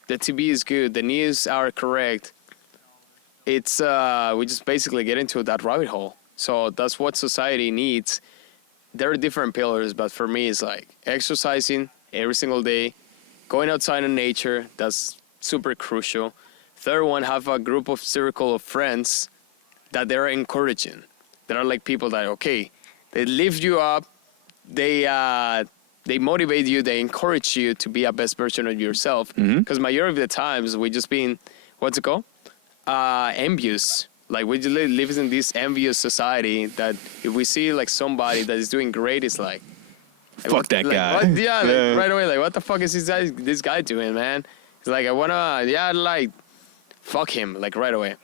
the TV is good, the news are correct, it's we just basically get into that rabbit hole. So that's what society needs. There are different pillars, but for me, it's like exercising every single day, going outside in nature, that's super crucial. Third one, have a circle of friends that they're encouraging. There are like people that, okay, they lift you up, they motivate you, they encourage you to be a best version of yourself. Because majority of the times we just been, what's it called? Envious. Like we just live in this envious society that if we see like somebody that is doing great, it's like, Fuck that guy. Like, right away, like, what the fuck is this guy doing, man? It's like, I wanna, like, fuck him, like, right away.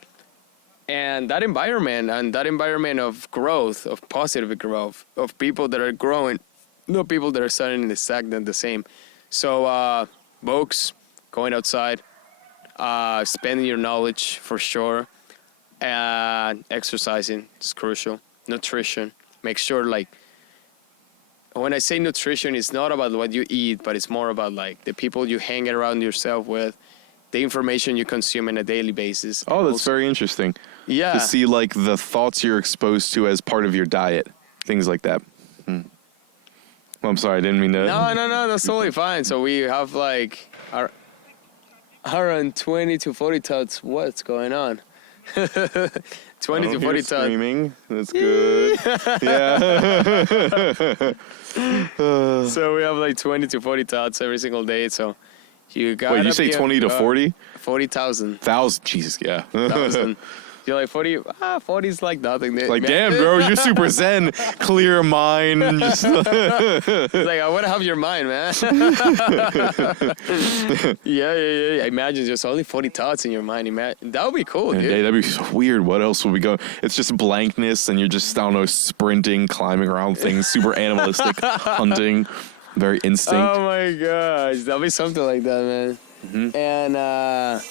And that environment of growth, of positive growth, of people that are growing, not people that are starting to stagnant the same. So, books, going outside, spending your knowledge for sure, and exercising is crucial. Nutrition, make sure, like, when I say nutrition, it's not about what you eat, but it's more about, like, the people you hang around yourself with, the information you consume on a daily basis. Oh, that's very interesting. Yeah. To see, like, the thoughts you're exposed to as part of your diet, things like that. Well, I'm sorry, I didn't mean to. No, that's totally fine. So we have, like, around 20 to 40 thoughts. What's going on? 20 to 40 thoughts. Screaming. That's good. Yeah. So we have like 20 to 40 thoughts every single day. So you got. Wait, you say 20 to 40? 40,000. 1,000. Jesus, yeah. 1,000. You're like 40. 40 is like nothing. Like, damn, bro, you're super zen. Clear mind. And just it's like, I want to have your mind, man. Yeah. Imagine just only 40 thoughts in your mind. That would be cool, dude. Yeah, that'd be so weird. What else would we go? It's just blankness, and you're just, I don't know, sprinting, climbing around things, super animalistic, hunting, very instinct. Oh my gosh, that'd be something like that, man. Mm-hmm. And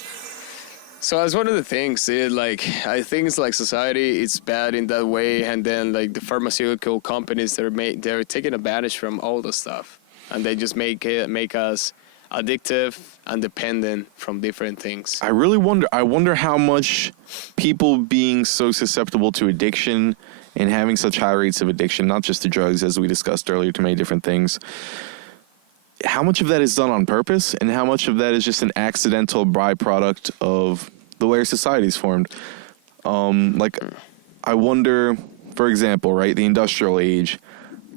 so that's one of the things, dude. Like, I think it's like society, it's bad in that way, and then like the pharmaceutical companies, they're taking advantage from all the stuff, and they just make us addictive and dependent from different things. I really wonder how much people being so susceptible to addiction and having such high rates of addiction, not just to drugs, as we discussed earlier, to many different things, how much of that is done on purpose and how much of that is just an accidental byproduct of the way our society is formed. Like, I wonder, for example, right, the industrial age,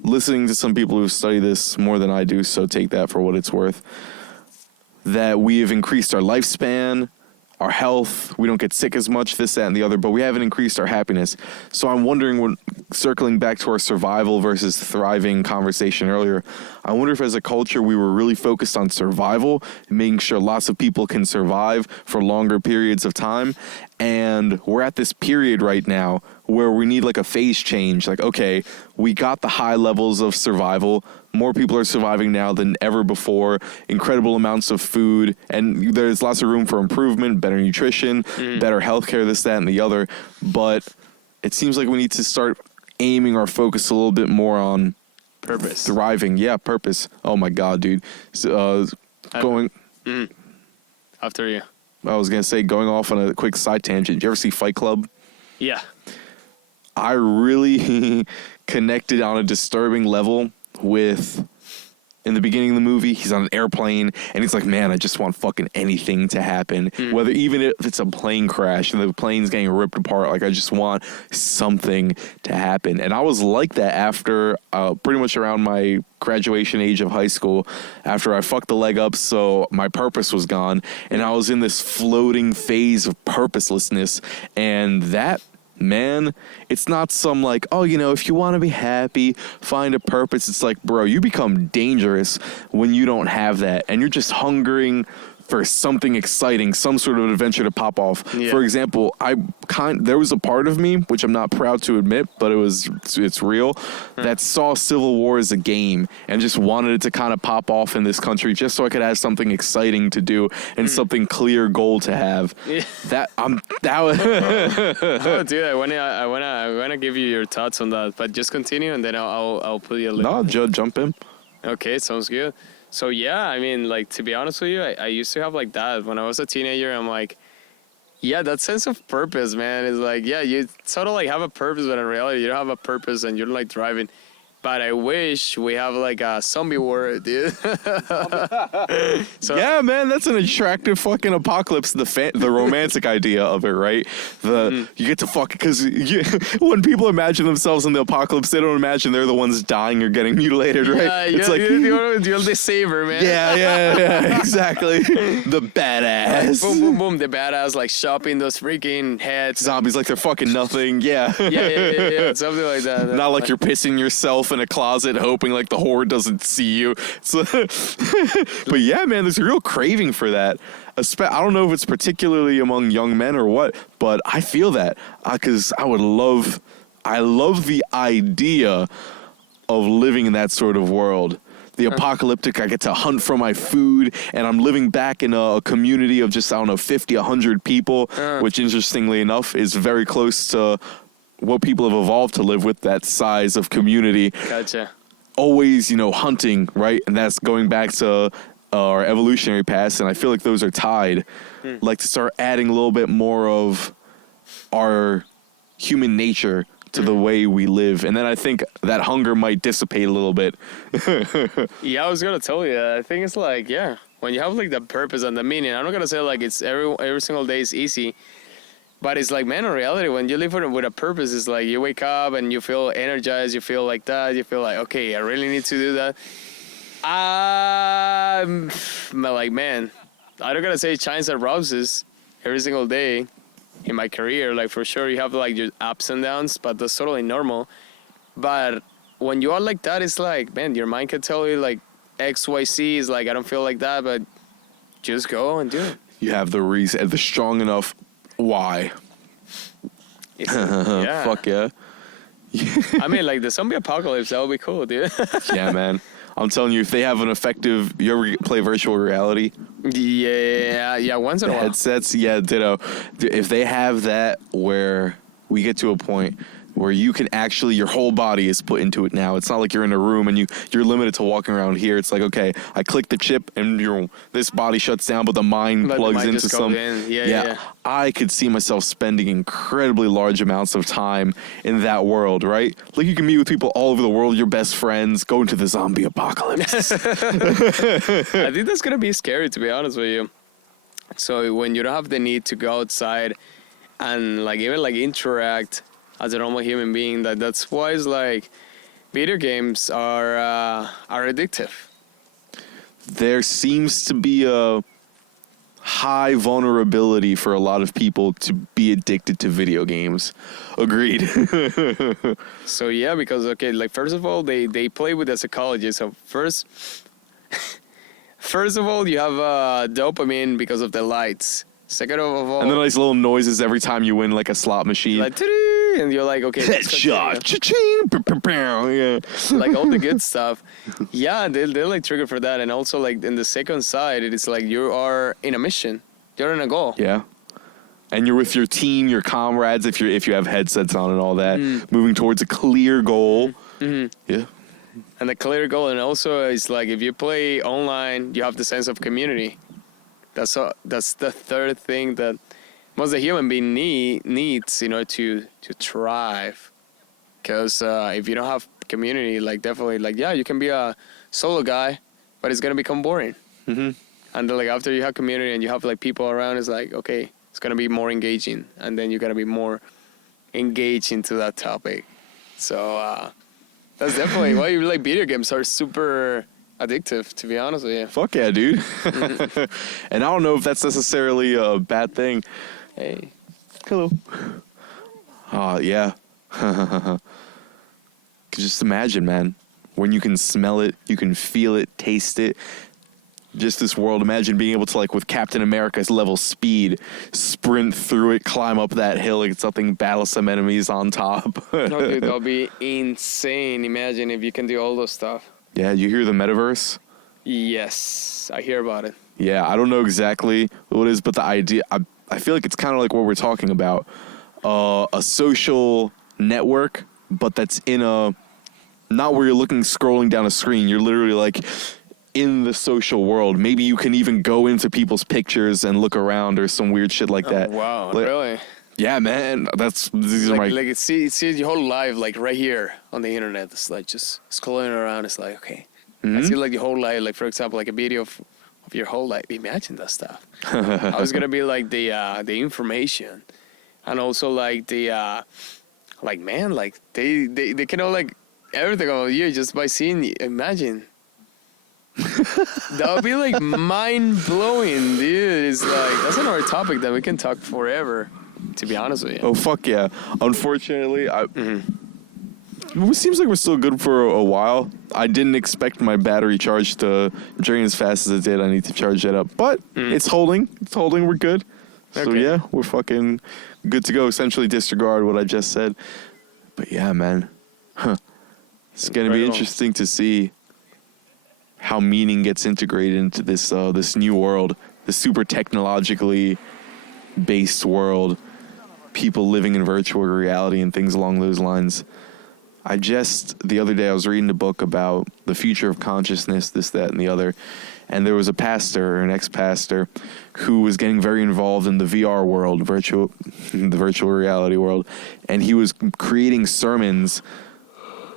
listening to some people who study this more than I do, so take that for what it's worth, that we have increased our lifespan, our health, we don't get sick as much, this, that, and the other, but we haven't increased our happiness. So I'm wondering, circling back to our survival versus thriving conversation earlier, I wonder if as a culture we were really focused on survival, making sure lots of people can survive for longer periods of time, and we're at this period right now where we need like a phase change. Like, okay, we got the high levels of survival. More people are surviving now than ever before. Incredible amounts of food. And there's lots of room for improvement, better nutrition, better healthcare, this, that, and the other. But it seems like we need to start aiming our focus a little bit more on Purpose. thriving. Yeah, purpose. Oh, my God, dude. Going... After you. I was going to say, going off on a quick side tangent. Did you ever see Fight Club? Yeah. I really connected on a disturbing level with, in the beginning of the movie, he's on an airplane and he's like, man, I just want fucking anything to happen. Whether even if it's a plane crash and the plane's getting ripped apart, like I just want something to happen. And I was like that after pretty much around my graduation age of high school, after I fucked the leg up, so my purpose was gone. And I was in this floating phase of purposelessness. And that, man, it's not some like, oh, you know, if you want to be happy, find a purpose. It's like, bro, you become dangerous when you don't have that and you're just hungering for something exciting, some sort of adventure to pop off. Yeah. For example, there was a part of me, which I'm not proud to admit, but it's real, that saw Civil War as a game and just wanted it to kind of pop off in this country just so I could have something exciting to do and something clear goal to have. Yeah. Oh, dude, I wanna give you your thoughts on that, but just continue and then I'll put you a little. No, jump in. Okay, sounds good. So yeah, I mean, like, to be honest with you, I used to have like that when I was a teenager. I'm like, yeah, that sense of purpose, man, is like, yeah, you sort of like have a purpose, but in reality, you don't have a purpose and you're like driving. But I wish we have like a zombie war, dude. So, yeah, man, that's an attractive fucking apocalypse. The romantic idea of it, right? You get to fuck, because when people imagine themselves in the apocalypse, they don't imagine they're the ones dying or getting mutilated, right? Yeah, it's like you're the saver, man. Yeah, exactly. The badass. Like, boom, boom, boom. The badass, like chopping those freaking heads. Zombies like they're fucking nothing. Yeah. Yeah, something like that. Not like you're pissing yourself yourself in a closet hoping like the horde doesn't see you. So, but yeah, man, there's a real craving for that. I don't know if it's particularly among young men or what, but I feel that because I love the idea of living in that sort of world. The apocalyptic, I get to hunt for my food, and I'm living back in a community of just, 50, 100 people, which interestingly enough is very close to what people have evolved to live with, that size of community. Gotcha. Always, hunting, right? And that's going back to our evolutionary past, and I feel like those are tied. Like to start adding a little bit more of our human nature to the way we live, and then I think that hunger might dissipate a little bit. Yeah, I was gonna tell you. I think it's like, when you have like the purpose and the meaning. I'm not gonna say like it's every single day is easy, but it's like, man, in reality, when you live with a purpose, it's like you wake up and you feel energized. You feel like that. You feel like, okay, I really need to do that. I'm like, man, I don't gotta say chines and roses every single day. In my career, like for sure you have like your ups and downs, but that's totally normal. But when you are like that, it's like, man, your mind can tell you like X, Y, Z is like, I don't feel like that, but just go and do it. You have the reason, the strong enough why. Yeah. Fuck yeah. I mean, like the zombie apocalypse, that would be cool, dude. Yeah, man. I'm telling you, if they have an effective, you ever play virtual reality? Yeah, once in a while. Headsets, yeah, ditto. If they have that where we get to a point where you can actually, your whole body is put into it now. It's not like you're in a room and you're limited to walking around here. It's like, okay, I click the chip and this body shuts down, but the mind plugs into some. Yeah. I could see myself spending incredibly large amounts of time in that world, right? Like you can meet with people all over the world, your best friends, go into the zombie apocalypse. I think that's gonna be scary, to be honest with you. So when you don't have the need to go outside and like even like interact as a normal human being, that's why it's like video games are addictive. There seems to be a high vulnerability for a lot of people to be addicted to video games. Agreed. So yeah, because okay, like first of all, they play with the psychology. So first of all, you have dopamine because of the lights. Second of all, and the nice little noises every time you win like a slot machine. Like, and you're like, okay, headshot, cha-ching, yeah. Like all the good stuff. Yeah, they're like triggered for that. And also like in the second side, it is like you are in a mission. You're in a goal. Yeah. And you're with your team, your comrades, if you have headsets on and all that, moving towards a clear goal. Mm-hmm. Yeah. And the clear goal, and also it's like if you play online, you have the sense of community. That's the third thing that most a human being needs in order to thrive. Because if you don't have community, like definitely, like you can be a solo guy, but it's gonna become boring. Mm-hmm. And then, like after you have community and you have like people around, it's like okay, it's gonna be more engaging, and then you're gonna be more engaged into that topic. So that's definitely why you like video games are super addictive, to be honest with you. Fuck yeah, dude. And I don't know if that's necessarily a bad thing. Hey. Hello. Yeah. Just imagine, man, when you can smell it, you can feel it, taste it. Just this world. Imagine being able to, like, with Captain America's level speed, sprint through it, climb up that hill, like something, battle some enemies on top. No, dude, that'll be insane. Imagine if you can do all those stuff. Yeah, you hear the metaverse? Yes, I hear about it. Yeah, I don't know exactly what it is, but the idea, I feel like it's kind of like what we're talking about. A social network, but that's in not where you're scrolling down a screen. You're literally like in the social world. Maybe you can even go into people's pictures and look around or some weird shit like that. Wow, like, really? Yeah, man. These are my... Like it's your whole life, like right here on the internet. It's like just scrolling around. It's like, okay. I see like your whole life, like for example, like a video of your whole life. Imagine that stuff. I was gonna be like the information, and also like the like man, like they can know like everything about you just by seeing you. Imagine. That would be like mind blowing, dude. It's like that's another topic that we can talk forever. To be honest with you. Oh fuck yeah! Unfortunately, It seems like we're still good for a while. I didn't expect my battery charge to drain as fast as it did. I need to charge that up. But it's holding. It's holding. We're good. So, Okay. yeah, we're fucking good to go. Essentially disregard what I just said. But, yeah, man. It's going to be interesting to see how meaning gets integrated into this new world, the super technologically based world, people living in virtual reality and things along those lines. The other day I was reading a book about the future of consciousness, this, that, and the other, and there was a pastor, an ex-pastor, who was getting very involved in the VR world, the virtual reality world, and he was creating sermons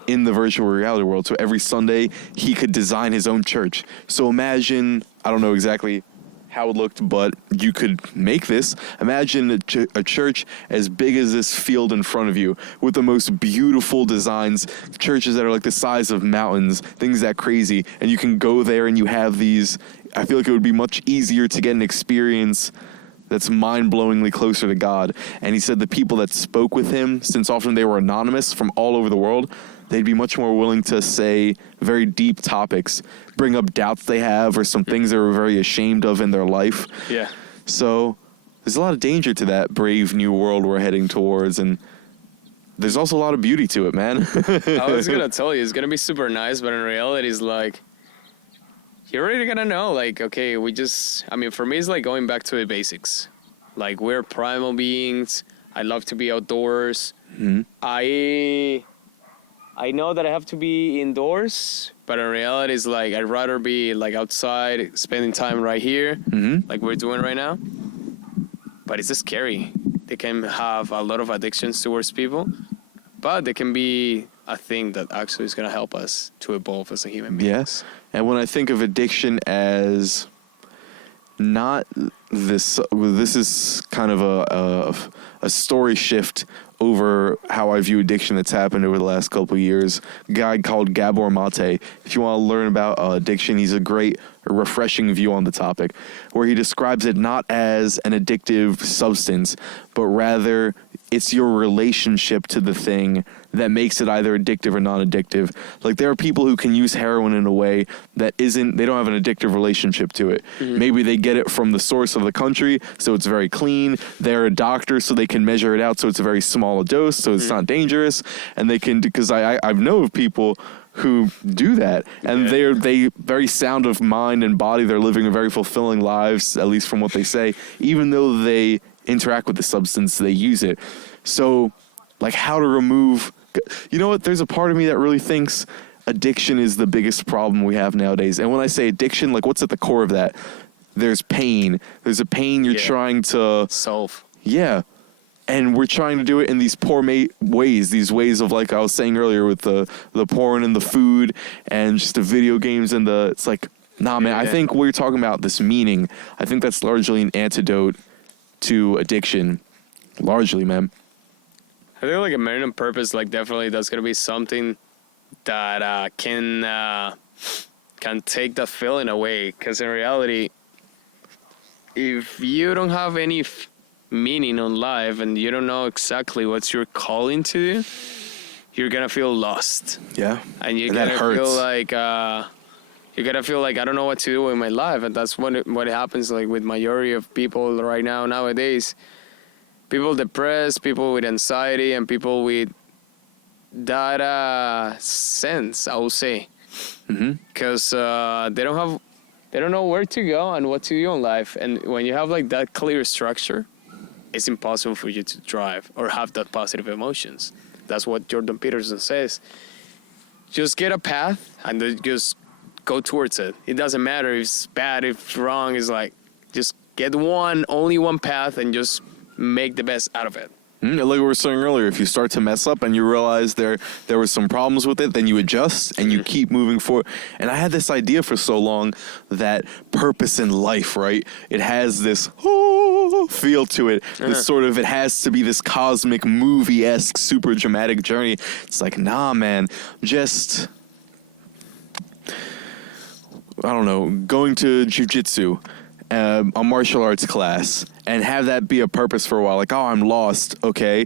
in the virtual reality world. So every Sunday he could design his own church. So imagine, I don't know exactly how it looked, but you could make this. Imagine a church as big as this field in front of you with the most beautiful designs, churches that are like the size of mountains, things that crazy. And you can go there and you have these. I feel like it would be much easier to get an experience that's mind-blowingly closer to God. And he said the people that spoke with him, since often they were anonymous from all over the world, they'd be much more willing to say very deep topics, bring up doubts they have or some things they were very ashamed of in their life. Yeah. So there's a lot of danger to that brave new world we're heading towards, and there's also a lot of beauty to it, man. I was gonna tell you, it's gonna be super nice, but in reality, it's like, you're already gonna know, like, okay, for me, it's like going back to the basics. Like, we're primal beings. I love to be outdoors. Mm-hmm. I know that I have to be indoors, but in reality, it's like, I'd rather be, like, outside, spending time right here, like we're doing right now. But it's just scary. They can have a lot of addictions towards people, but they can be a thing that actually is going to help us to evolve as a human being. Yes. And when I think of addiction as not this is kind of a story shift over how I view addiction that's happened over the last couple of years. A guy called Gabor Mate. If you want to learn about addiction, he's a great, refreshing view on the topic, where he describes it not as an addictive substance, but rather it's your relationship to the thing that makes it either addictive or non-addictive. Like, there are people who can use heroin in a way that they don't have an addictive relationship to it. Mm-hmm. Maybe they get it from the source of the country, so it's very clean. They're a doctor, so they can measure it out, so it's a very small dose, so it's not dangerous. And they can, because I know of people who do that, and they very sound of mind and body. They're living a very fulfilling lives, at least from what they say, even though they interact with the substance, they use it. So, like, how to remove, you know what, there's a part of me that really thinks addiction is the biggest problem we have nowadays. And when I say addiction, like, what's at the core of that? There's pain. There's a pain you're trying to solve. Yeah. And we're trying to do it in these poor ways, these ways of, like I was saying earlier, with the porn and the food and just the video games and it's like, nah, man, I think we're talking about this meaning. I think that's largely an antidote to addiction. Largely, man. I think, like, a meaning and purpose, like, definitely that's going to be something that can take that feeling away. Because in reality, if you don't have any meaning on life and you don't know exactly what you're calling to do, you're going to feel lost. Yeah. And you're going to feel like... you're going to feel like, I don't know what to do in my life. And that's what happens, like, with majority of people right now, nowadays. People depressed, people with anxiety, and people with that sense, I would say. Because they don't know where to go and what to do in life. And when you have, like, that clear structure, it's impossible for you to drive or have that positive emotions. That's what Jordan Peterson says. Just get a path and then just go towards it. It doesn't matter if it's bad, if it's wrong. It's like, just get only one path and just make the best out of it. Like we were saying earlier, if you start to mess up and you realize there were some problems with it, then you adjust and you keep moving forward. And I had this idea for so long that purpose in life, right? It has this feel to it. This sort of, it has to be this cosmic movie-esque, super dramatic journey. It's like, nah, man, just, I don't know, going to jiu-jitsu, a martial arts class, and have that be a purpose for a while. Like, oh, I'm lost. Okay,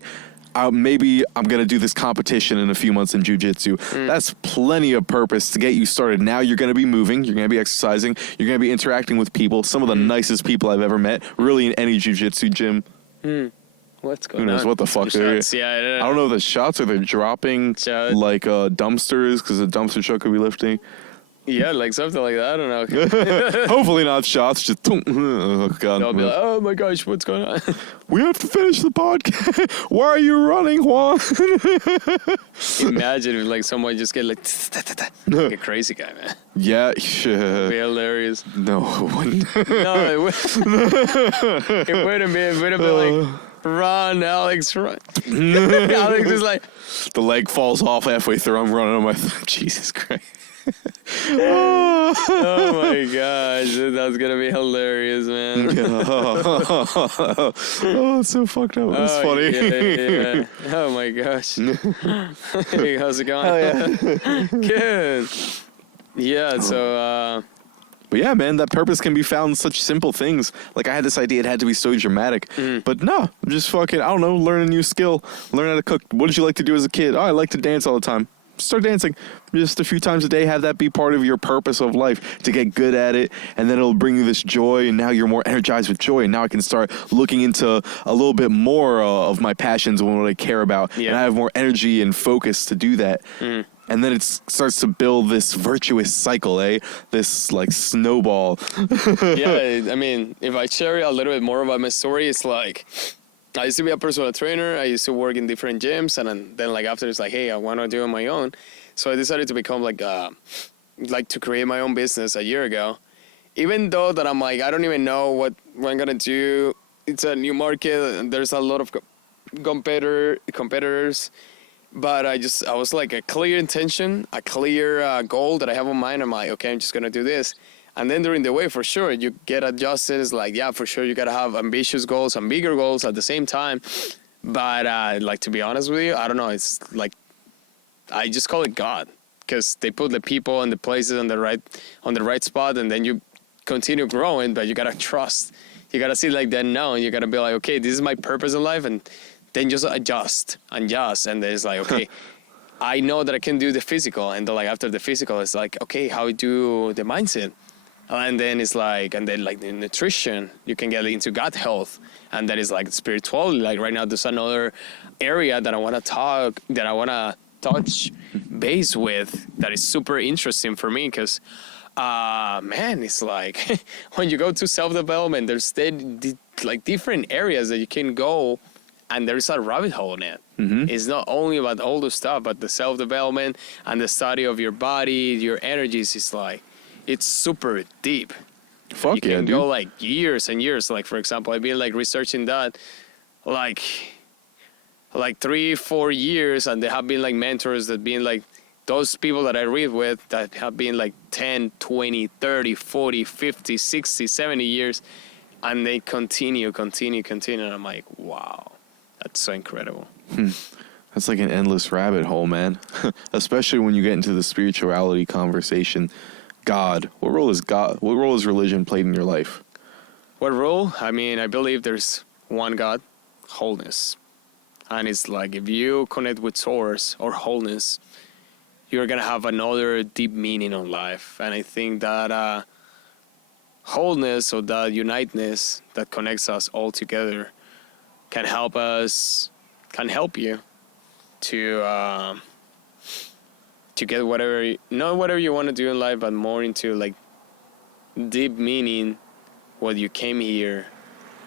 maybe I'm going to do this competition in a few months in jiu-jitsu. That's plenty of purpose to get you started. Now you're going to be moving. You're going to be exercising. You're going to be interacting with people. Some of the nicest people I've ever met, really, in any jiu-jitsu gym. What's going on? Who knows what the fuck they're... I don't know if the shots or they're dropping like dumpsters because a dumpster truck could be lifting. Yeah, like something like that. I don't know. Hopefully not shots. Just oh god. They'll be like, oh my gosh, what's going on? We have to finish the podcast. Why are you running, Juan? Imagine if like someone just get like a crazy guy, man. Yeah, It'd be hilarious. No, it wouldn't. No, it wouldn't. It wouldn't be. It would have been like, run, Alex, run. Alex is like, the leg falls off halfway through. I'm running on my Jesus Christ. oh my gosh, that's gonna be hilarious, man. Oh, it's so fucked up. It's funny. Yeah. Oh my gosh. Hey, how's it going? Oh, yeah. Good. Yeah, so but yeah, man, that purpose can be found in such simple things. Like, I had this idea, it had to be so dramatic. But no, I'm just fucking, I don't know, learn a new skill, learn how to cook. What did you like to do as a kid? Oh, I like to dance all the time. Start dancing just a few times a day. Have that be part of your purpose of life, to get good at it, and then it'll bring you this joy, and now you're more energized with joy, and now I can start looking into a little bit more of my passions and what I care about, and I have more energy and focus to do that. And then it starts to build this virtuous cycle, this like snowball. Yeah, I mean, if I share a little bit more about my story, it's like, I used to be a personal trainer. I used to work in different gyms, and then like after it's like, hey, I want to do it on my own. So I decided to become like to create my own business a year ago. Even though that I'm like, I don't even know what I'm gonna do. It's a new market, and there's a lot of competitors. But I was like a clear intention, a clear goal that I have in mind. I'm like, okay, I'm just gonna do this. And then during the way, for sure, you get adjusted. It's like, yeah, for sure, you got to have ambitious goals and bigger goals at the same time. But, like, to be honest with you, I don't know. It's like, I just call it God, because they put the people and the places on the right spot, and then you continue growing, but you got to trust. You got to see like that now, and you got to be like, okay, this is my purpose in life, and then just adjust. And then it's like, okay, I know that I can do the physical, and then, like, after the physical, it's like, okay, how do the mindset? And then it's like, and then like the nutrition, you can get into gut health. And that is like spirituality. Like right now, there's another area that I want to touch base with that is super interesting for me. Because, man, it's like when you go to self-development, there's like different areas that you can go, and there's a rabbit hole in it. It's not only about all the stuff, but the self-development and the study of your body, your energies is like, it's super deep. Fuck yeah, dude. You can go like years and years. Like, for example, I've been like researching that like 3-4 years, and there have been like mentors that been like those people that I read with that have been like 10, 20, 30, 40, 50, 60, 70 years, and they continue. And I'm like, wow, that's so incredible. That's like an endless rabbit hole, man. Especially when you get into the spirituality conversation. God. What role has religion played in your life? What role? I mean, I believe there's one God, wholeness. And it's like if you connect with source or wholeness, you're going to have another deep meaning on life. And I think that wholeness, or that uniteness that connects us all together, can help you to get not whatever you want to do in life, but more into like deep meaning, what you came here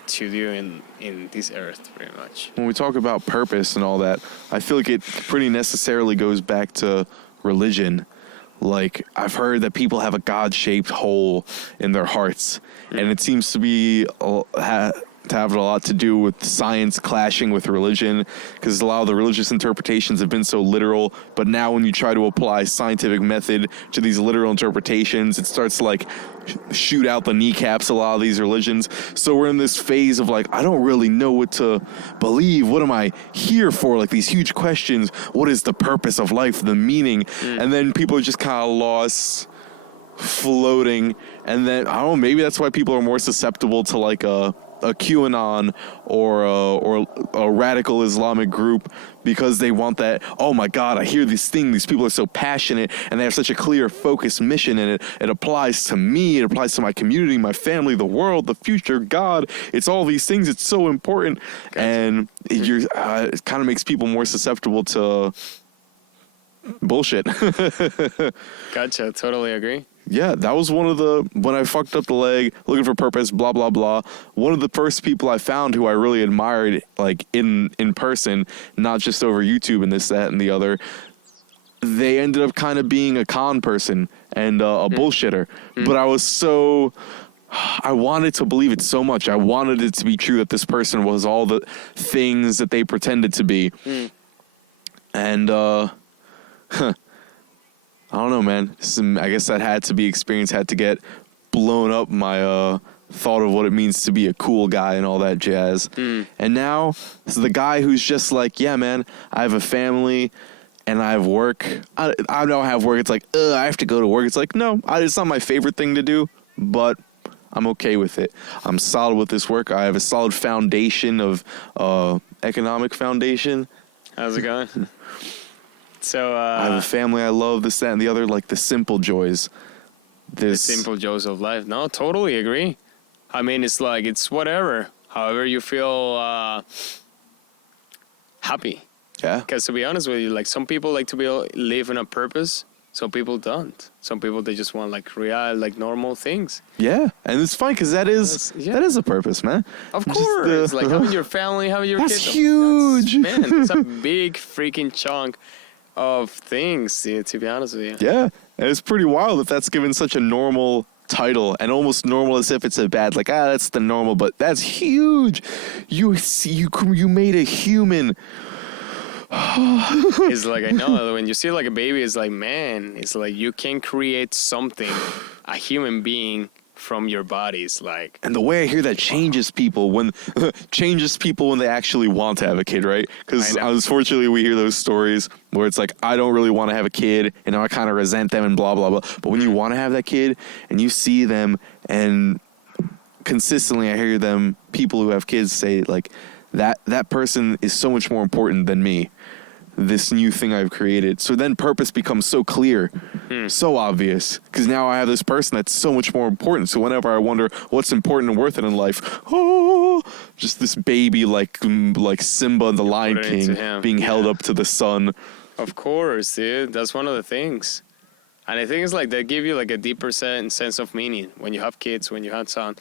to do in this earth, pretty much. When we talk about purpose and all that, I feel like it pretty necessarily goes back to religion. Like, I've heard that people have a God-shaped hole in their hearts, and it seems to be to have a lot to do with science clashing with religion, because a lot of the religious interpretations have been so literal. But now when you try to apply scientific method to these literal interpretations, it starts to like shoot out the kneecaps, a lot of these religions. So we're in this phase of like, I don't really know what to believe. What am I here for? Like these huge questions. What is the purpose of life? The meaning? And then people are just kind of lost, floating. And then, I don't know, maybe that's why people are more susceptible to like a QAnon or a radical Islamic group because they want that. Oh my God, I hear this thing. These people are so passionate and they have such a clear, focused mission, and it applies to me. It applies to my community, my family, the world, the future, God. It's all these things. It's so important, gotcha. And it kind of makes people more susceptible to bullshit. Gotcha. Totally agree. Yeah, that was when I fucked up the leg, looking for purpose, blah, blah, blah. One of the first people I found who I really admired, like in person, not just over YouTube and this, that, and the other, they ended up kind of being a con person and a bullshitter. But I wanted to believe it so much. I wanted it to be true that this person was all the things that they pretended to be. And, I don't know, man. I guess that had to be experienced, had to get blown up my thought of what it means to be a cool guy and all that jazz. And now, this is the guy who's just like, yeah, man, I have a family and I have work. I don't have work. It's like, I have to go to work. It's like, no, it's not my favorite thing to do, but I'm okay with it. I'm solid with this work. I have a solid foundation of economic foundation. How's it going? So I have a family I love, this, that, and the other, like the simple joys. The simple joys of life. No, totally agree. I mean, it's like, it's whatever. However you feel happy. Yeah. Because to be honest with you, like some people like to live in a purpose. Some people don't. Some people, they just want like real, like normal things. Yeah. And it's fun because that is a purpose, man. Of course. Like having your family, having your kids. That's huge. That's a big freaking chunk of things, to be honest with you. Yeah, and it's pretty wild that that's given such a normal title, and almost normal as if it's a bad, like, that's the normal, but that's huge. You made a human. It's like, I know, when you see like a baby, it's like, man, it's like you can create something, a human being, from your bodies, like. And the way I hear that changes people when they actually want to have a kid, right? Because unfortunately we hear those stories where it's like, I don't really want to have a kid and now I kind of resent them and blah blah blah. But when you want to have that kid and you see them, and consistently I hear them, people who have kids say like, that person is so much more important than me, this new thing I've created. So then purpose becomes so clear, so obvious, because now I have this person that's so much more important. So whenever I wonder what's important and worth it in life, just this baby like Simba and the Lion King being held up to the sun. Of course, dude. That's one of the things. And I think it's like they give you like a deeper sense of meaning when you have kids, when you have son.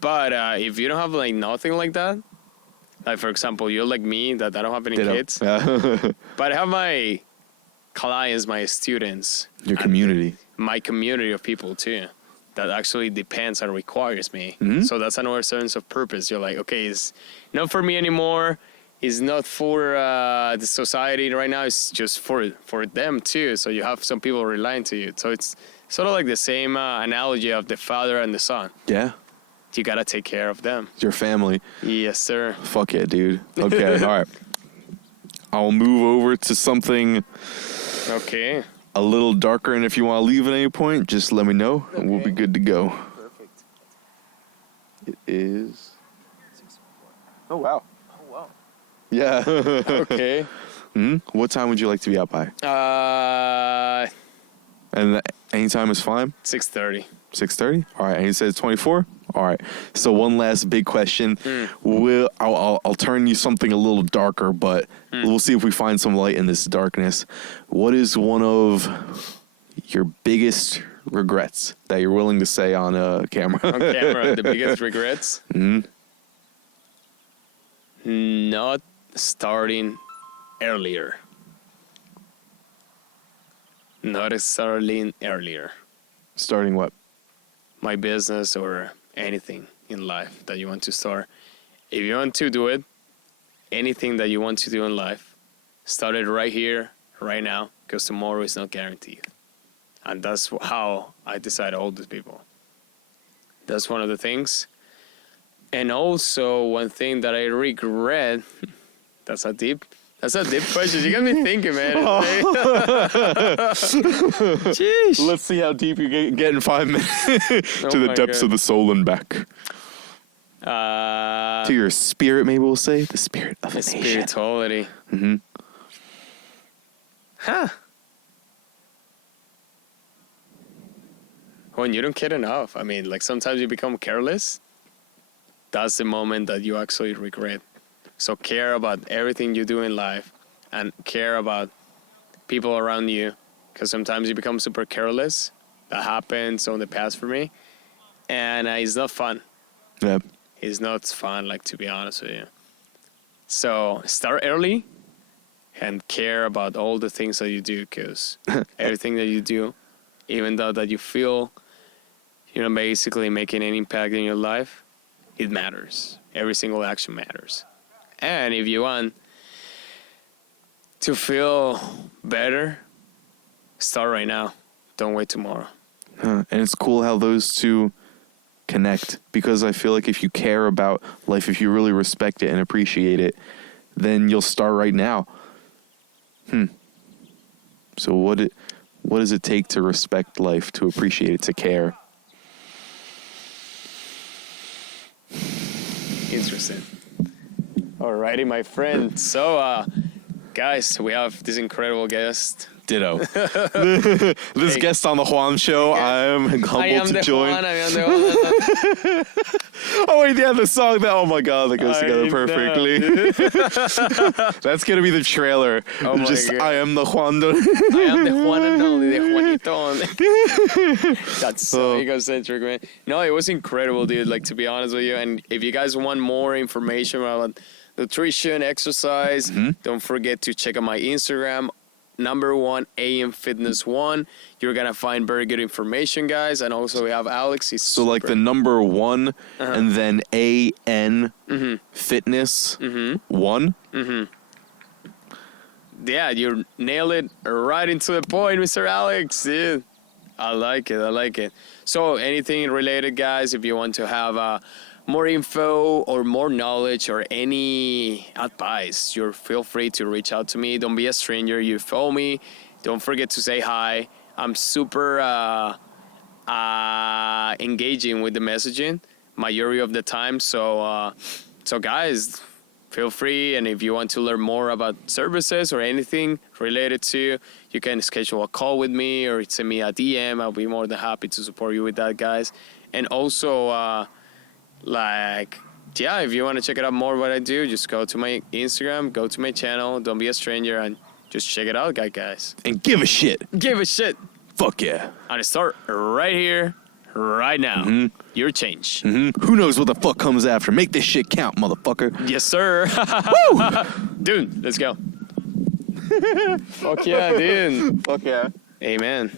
But if you don't have like nothing like that, like, for example, you're like me, that I don't have any kids. But I have my clients, my students. Your community. My community of people, too, that actually depends and requires me. So that's another sense of purpose. You're like, okay, it's not for me anymore. It's not for the society right now. It's just for them, too. So you have some people relying to you. So it's sort of like the same analogy of the father and the son. Yeah. You gotta take care of them. Your family. Yes, sir. Fuck yeah, dude. Okay, all right. I'll move over to something a little darker, and if you want to leave at any point, just let me know, and we'll be good to go. Perfect. It is... Oh, wow. Oh, wow. Yeah. Okay. What time would you like to be out by? And any time is fine? 6:30. 6:30? All right, and you said 24? All right. So one last big question. I'll turn you something a little darker, but we'll see if we find some light in this darkness. What is one of your biggest regrets that you're willing to say on camera? On camera, the biggest regrets? Not starting earlier. Not starting earlier. Starting what? My business or anything in life that you want to start. If you want to do it, anything that you want to do in life, start it right here, right now, because tomorrow is not guaranteed. And that's how I decide to hold these people. That's one of the things. And also one thing that I regret, that's a deep question. You got me thinking, man. Jeez. Let's see how deep you get in 5 minutes to the depths of the soul and back. To your spirit, maybe we'll say the spirit of a nation. Spirituality. Mm-hmm. Huh. When you don't care enough. I mean, like sometimes you become careless. That's the moment that you actually regret. So care about everything you do in life and care about people around you. Because sometimes you become super careless. That happens in the past for me. And it's not fun. Yeah. It's not fun, like, to be honest with you. So start early and care about all the things that you do, because everything that you do, even though that you feel, basically making an impact in your life, it matters. Every single action matters. And if you want to feel better, start right now. Don't wait tomorrow. And it's cool how those two connect, because I feel like if you care about life, if you really respect it and appreciate it, then you'll start right now. So what does it take to respect life, to appreciate it, to care? Interesting. Alrighty, my friend. So, guys, we have this incredible guest. Ditto. This guest on the Juan show, I am humbled to join. I am the Juan. Oh wait, yeah, the song that, oh my god, that goes together perfectly. That's gonna be the trailer. Oh my God. I am the Juan. I am the Juan and only the Juanito. That's so egocentric, man. No, it was incredible, dude. Like, to be honest with you, and if you guys want more information about nutrition, exercise, don't forget to check out my Instagram. #1 AM Fitness 1. You're gonna find very good information, guys. And also we have Alex. He's so like the #1 and then AN Fitness 1. Yeah, you nailed it right into the point, Mr. Alex. Dude, I like it. So anything related, guys, if you want to have more info or more knowledge or any advice, you feel free to reach out to me. Don't be a stranger. You follow me. Don't forget to say hi. I'm super engaging with the messaging majority of the time. So guys, feel free. And if you want to learn more about services or anything related to, you can schedule a call with me or send me a DM. I'll be more than happy to support you with that, guys. And also, if you want to check it out more what I do, just go to my Instagram, go to my channel, don't be a stranger, and just check it out, guys. And give a shit. Give a shit. Fuck yeah. And start right here, right now. Your change. Who knows what the fuck comes after? Make this shit count, motherfucker. Yes, sir. Woo! Dude, let's go. Fuck yeah, dude. Fuck yeah. Amen.